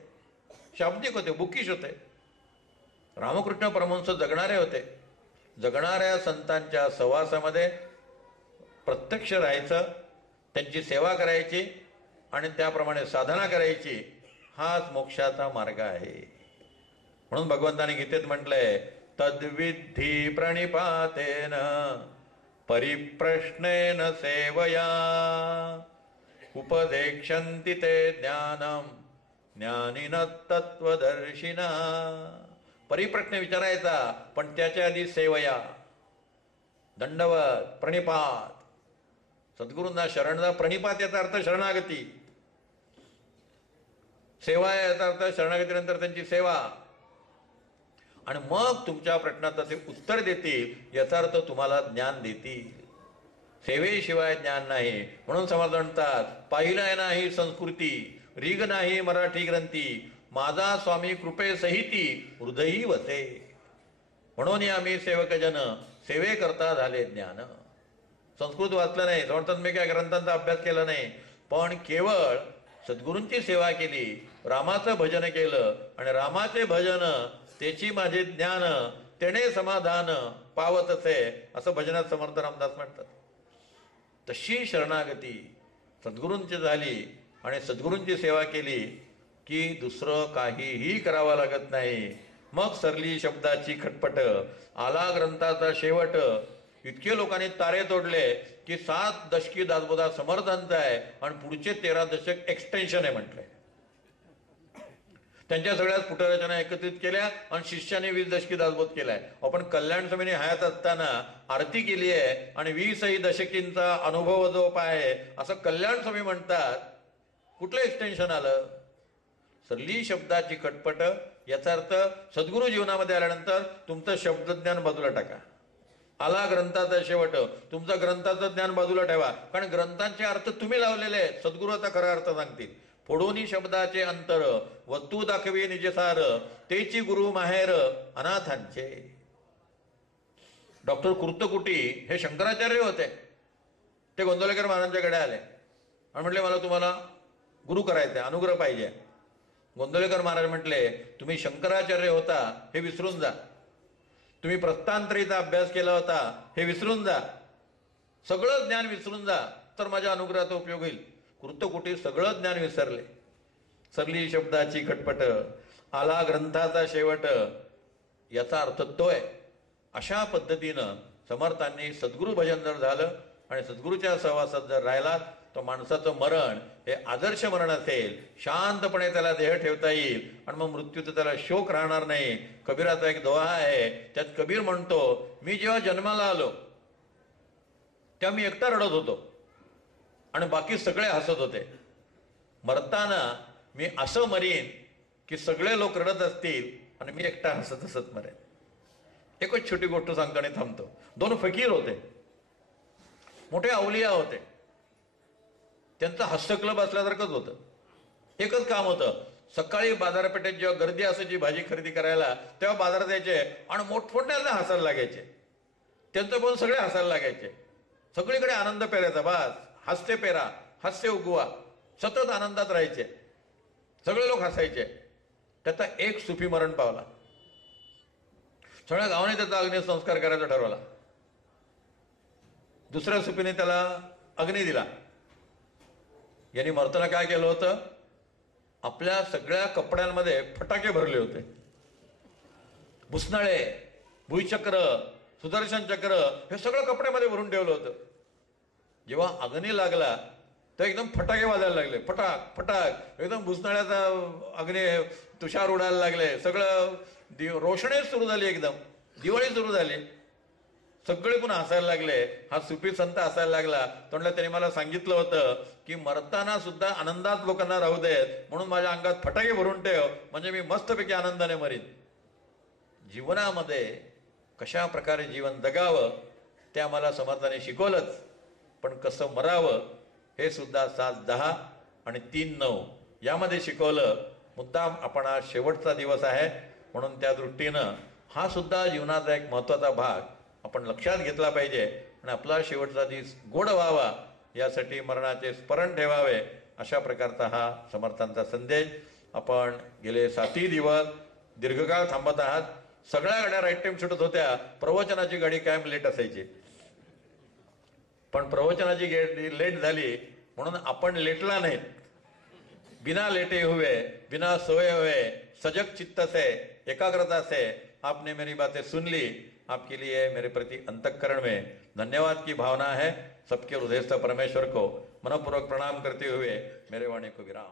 शाब्दिक होते, बुकिश होते. रामकृष्ण परमहंस जगणारे होते. जगणाऱ्या संतांच्या सहवासामध्ये प्रत्यक्ष राहायचं, त्यांची सेवा करायची आणि त्याप्रमाणे साधना करायची, हाच मोक्षाचा मार्ग आहे. म्हणून भगवंताने गीतेत म्हटलंय, तद्विधी प्रणिपातेन परिप्रश्नेन सेवया उपदेक्षन्ति ते ज्ञानम ज्ञानिन तत्वदर्शिना. परिप्रश्न विचारायचा, पण त्याच्या आधी सेवया, दंडवत, प्रणिपात, सद्गुरूंना शरण जा. प्रणिपात याचा अर्थ शरणागती, सेवा याचा अर्थ शरणागतीनंतर त्यांची सेवा, आणि मग तुमच्या प्रश्नाचं ते उत्तर देतील, याचा अर्थ तुम्हाला ज्ञान देतील. सेवेशिवाय ज्ञान नाही. म्हणून समर्थ म्हणतात, पाहिलाय नाही संस्कृती, रीग नाही मराठी ग्रंथी, माझा स्वामी कृपे सहिती हृदयी वसे. म्हणून आम्ही सेवकजन सेवे करता झाले ज्ञान. संस्कृत वाचलं नाही, समर्थात मी काय ग्रंथांचा अभ्यास केला नाही, पण केवळ सद्गुरूंची सेवा केली, रामाचं भजन केलं, आणि रामाचे भजन त्याची माझे ज्ञान, तेने समाधान पावत असे, असं भजनात समर्थ रामदास म्हणतात. तशी शरणागती सद्गुरूंची झाली आणि सद्गुरूंची सेवा केली की दुसरं काहीही करावं लागत नाही. मग सरली शब्दाची खटपट, आला ग्रंथाचा शेवट. इतके लोकांनी तारे तोडले की 7 दशकी दासबोधा समर्थांचा आहे आणि पुढचे 13 दशक एक्सटेन्शन आहे म्हटलंय. त्यांच्या सगळ्या स्फुटरचना एकत्रित केल्या आणि शिष्याने 20 दशकी दासबोध केलाय. आपण कल्याण स्वामीने हयात असताना आरती केली आहे आणि 20 दशकींचा अनुभव जो आहे असं कल्याण स्वामी म्हणतात. कुठलं एक्सटेन्शन आलं? सरली शब्दाची खटपट, याचा अर्थ सद्गुरू जीवनामध्ये आल्यानंतर तुमचं शब्दज्ञान बाजूला टाका. आला ग्रंथाचा शेवट, तुमचं ग्रंथाचं ज्ञान बाजूला ठेवा, कारण ग्रंथांचे अर्थ तुम्ही लावलेले आहेत, सद्गुरूचा खरा अर्थ सांगतील. फोडोनी शब्दाचे अंतर, वस्तू दाखवी निजसार, तेची गुरु माहेर अनाथांचे. डॉक्टर कुर्तकुटी हे शंकराचार्य होते. ते गोंदवलेकर महाराजांच्याकडे आले आणि म्हटले, मला तुम्हाला गुरु करायचं आहे, अनुग्रह पाहिजे. गोंदवलेकर महाराज म्हटले, तुम्ही शंकराचार्य होता हे विसरून जा, तुम्ही प्रस्थांतरीचा अभ्यास केला होता हे विसरून जा, सगळं ज्ञान विसरून जा, तर माझ्या अनुग्रहाचा उपयोग होईल. कुर्तकुटी सगळं ज्ञान विसरले. सरली शब्दाची खटपट, आला ग्रंथाचा शेवट, याचा अर्थ तो आहे. अशा पद्धतीनं समर्थांनी सद्गुरू भजन जर झालं आणि सद्गुरूच्या सहवासात जर राहिला, तर माणसाचं मरण हे आदर्श मरण असेल. शांतपणे त्याला देह ठेवता येईल आणि मग मृत्यूचा त्याला शोक राहणार नाही. कबीराचा एक दोहा आहे, त्यात कबीर म्हणतो, मी जेव्हा जन्माला आलो तेव्हा मी एकटा रडत होतो आणि बाकी सगळे हसत होते. मरताना मी असं मरीन की सगळे लोक रडत असतील आणि मी एकटा हसत हसत मरेन. एकच छोटी गोष्ट सांगतो आणि थांबतो. 2 फकीर होते, मोठे अवलिया होते. त्यांचं हास्य क्लब असल्यासारखंच होतं. एकच काम होतं, सकाळी बाजारपेठेत जेव्हा गर्दी असायची भाजी खरेदी करायला, तेव्हा बाजारात यायचे आणि मोठमोठ्याला हसायला लागायचे. त्यांचं पण सगळे हसायला लागायचे. सगळीकडे आनंद पेरायचा. बस हास्य पेरा, हास्य उगवा. सतत आनंदात राहायचे, सगळे लोक हसायचे. त्याचा एक सुफी मरण पावला. सगळ्या गावाने त्याचा अग्निसंस्कार करायचा ठरवला. दुसऱ्या सुफीने त्याला अग्नी दिला. यांनी मरताना काय केलं होतं, आपल्या सगळ्या कपड्यांमध्ये फटाके भरले होते. बुसनाळे, भुईचक्र, सुदर्शन चक्र हे सगळं कपड्यामध्ये भरून ठेवलं होतं. जेव्हा अग्नी लागला तर एकदम फटाके वाजायला लागले, फटाक फटाक, एकदम भुसनाळ्याचा अग्नी, तुषार उडायला लागले, सगळं रोषणे सुरू झाली, एकदम दिवाळी सुरू झाली. सगळे पुन्हा हसायला लागले. हा सुफी संत हसायला लागला. तो म्हणला, त्याने मला सांगितलं होतं की मरताना सुद्धा आनंदात लोकांना राहू देत, म्हणून माझ्या अंगात फटाके भरून ठेव, म्हणजे मी मस्तपैकी आनंदाने मरीन. जीवनामध्ये कशा प्रकारे जीवन जगावं ते आम्हाला समर्थाने शिकवलंच, पण कसं मरावं हे सुद्धा 7:10 आणि 3:9 यामध्ये शिकवलं. मुद्दाम आपण आज शेवटचा दिवस आहे म्हणून त्या दृष्टीनं हा सुद्धा जीवनाचा एक महत्त्वाचा भाग आपण लक्षात घेतला पाहिजे आणि आपला शेवटचा दिवस गोड व्हावा यासाठी मरणाचे स्मरण ठेवावे, अशा प्रकारचा हा समर्थांचा संदेश. आपण गेले 7 दिवस दीर्घकाळ थांबत आहात. सगळ्या गाड्या राईट टाइम सुटत होत्या, प्रवचनाची गाडी कायम लेट असायची. पण प्रवचनाची गाडी लेट झाली म्हणून आपण लेटला नाहीत. बिना लेटे हुए, बिना सोए हुए, सजग चित्त से, एकाग्रता से आपने मेरी बातें सुन ली. आपके लिए मेरे प्रति अंतःकरण में धन्यवाद की भावना है. सबके हृदयस्थ परमेश्वर को मनपूर्वक प्रणाम करते हुए मेरे वाणी को विराम.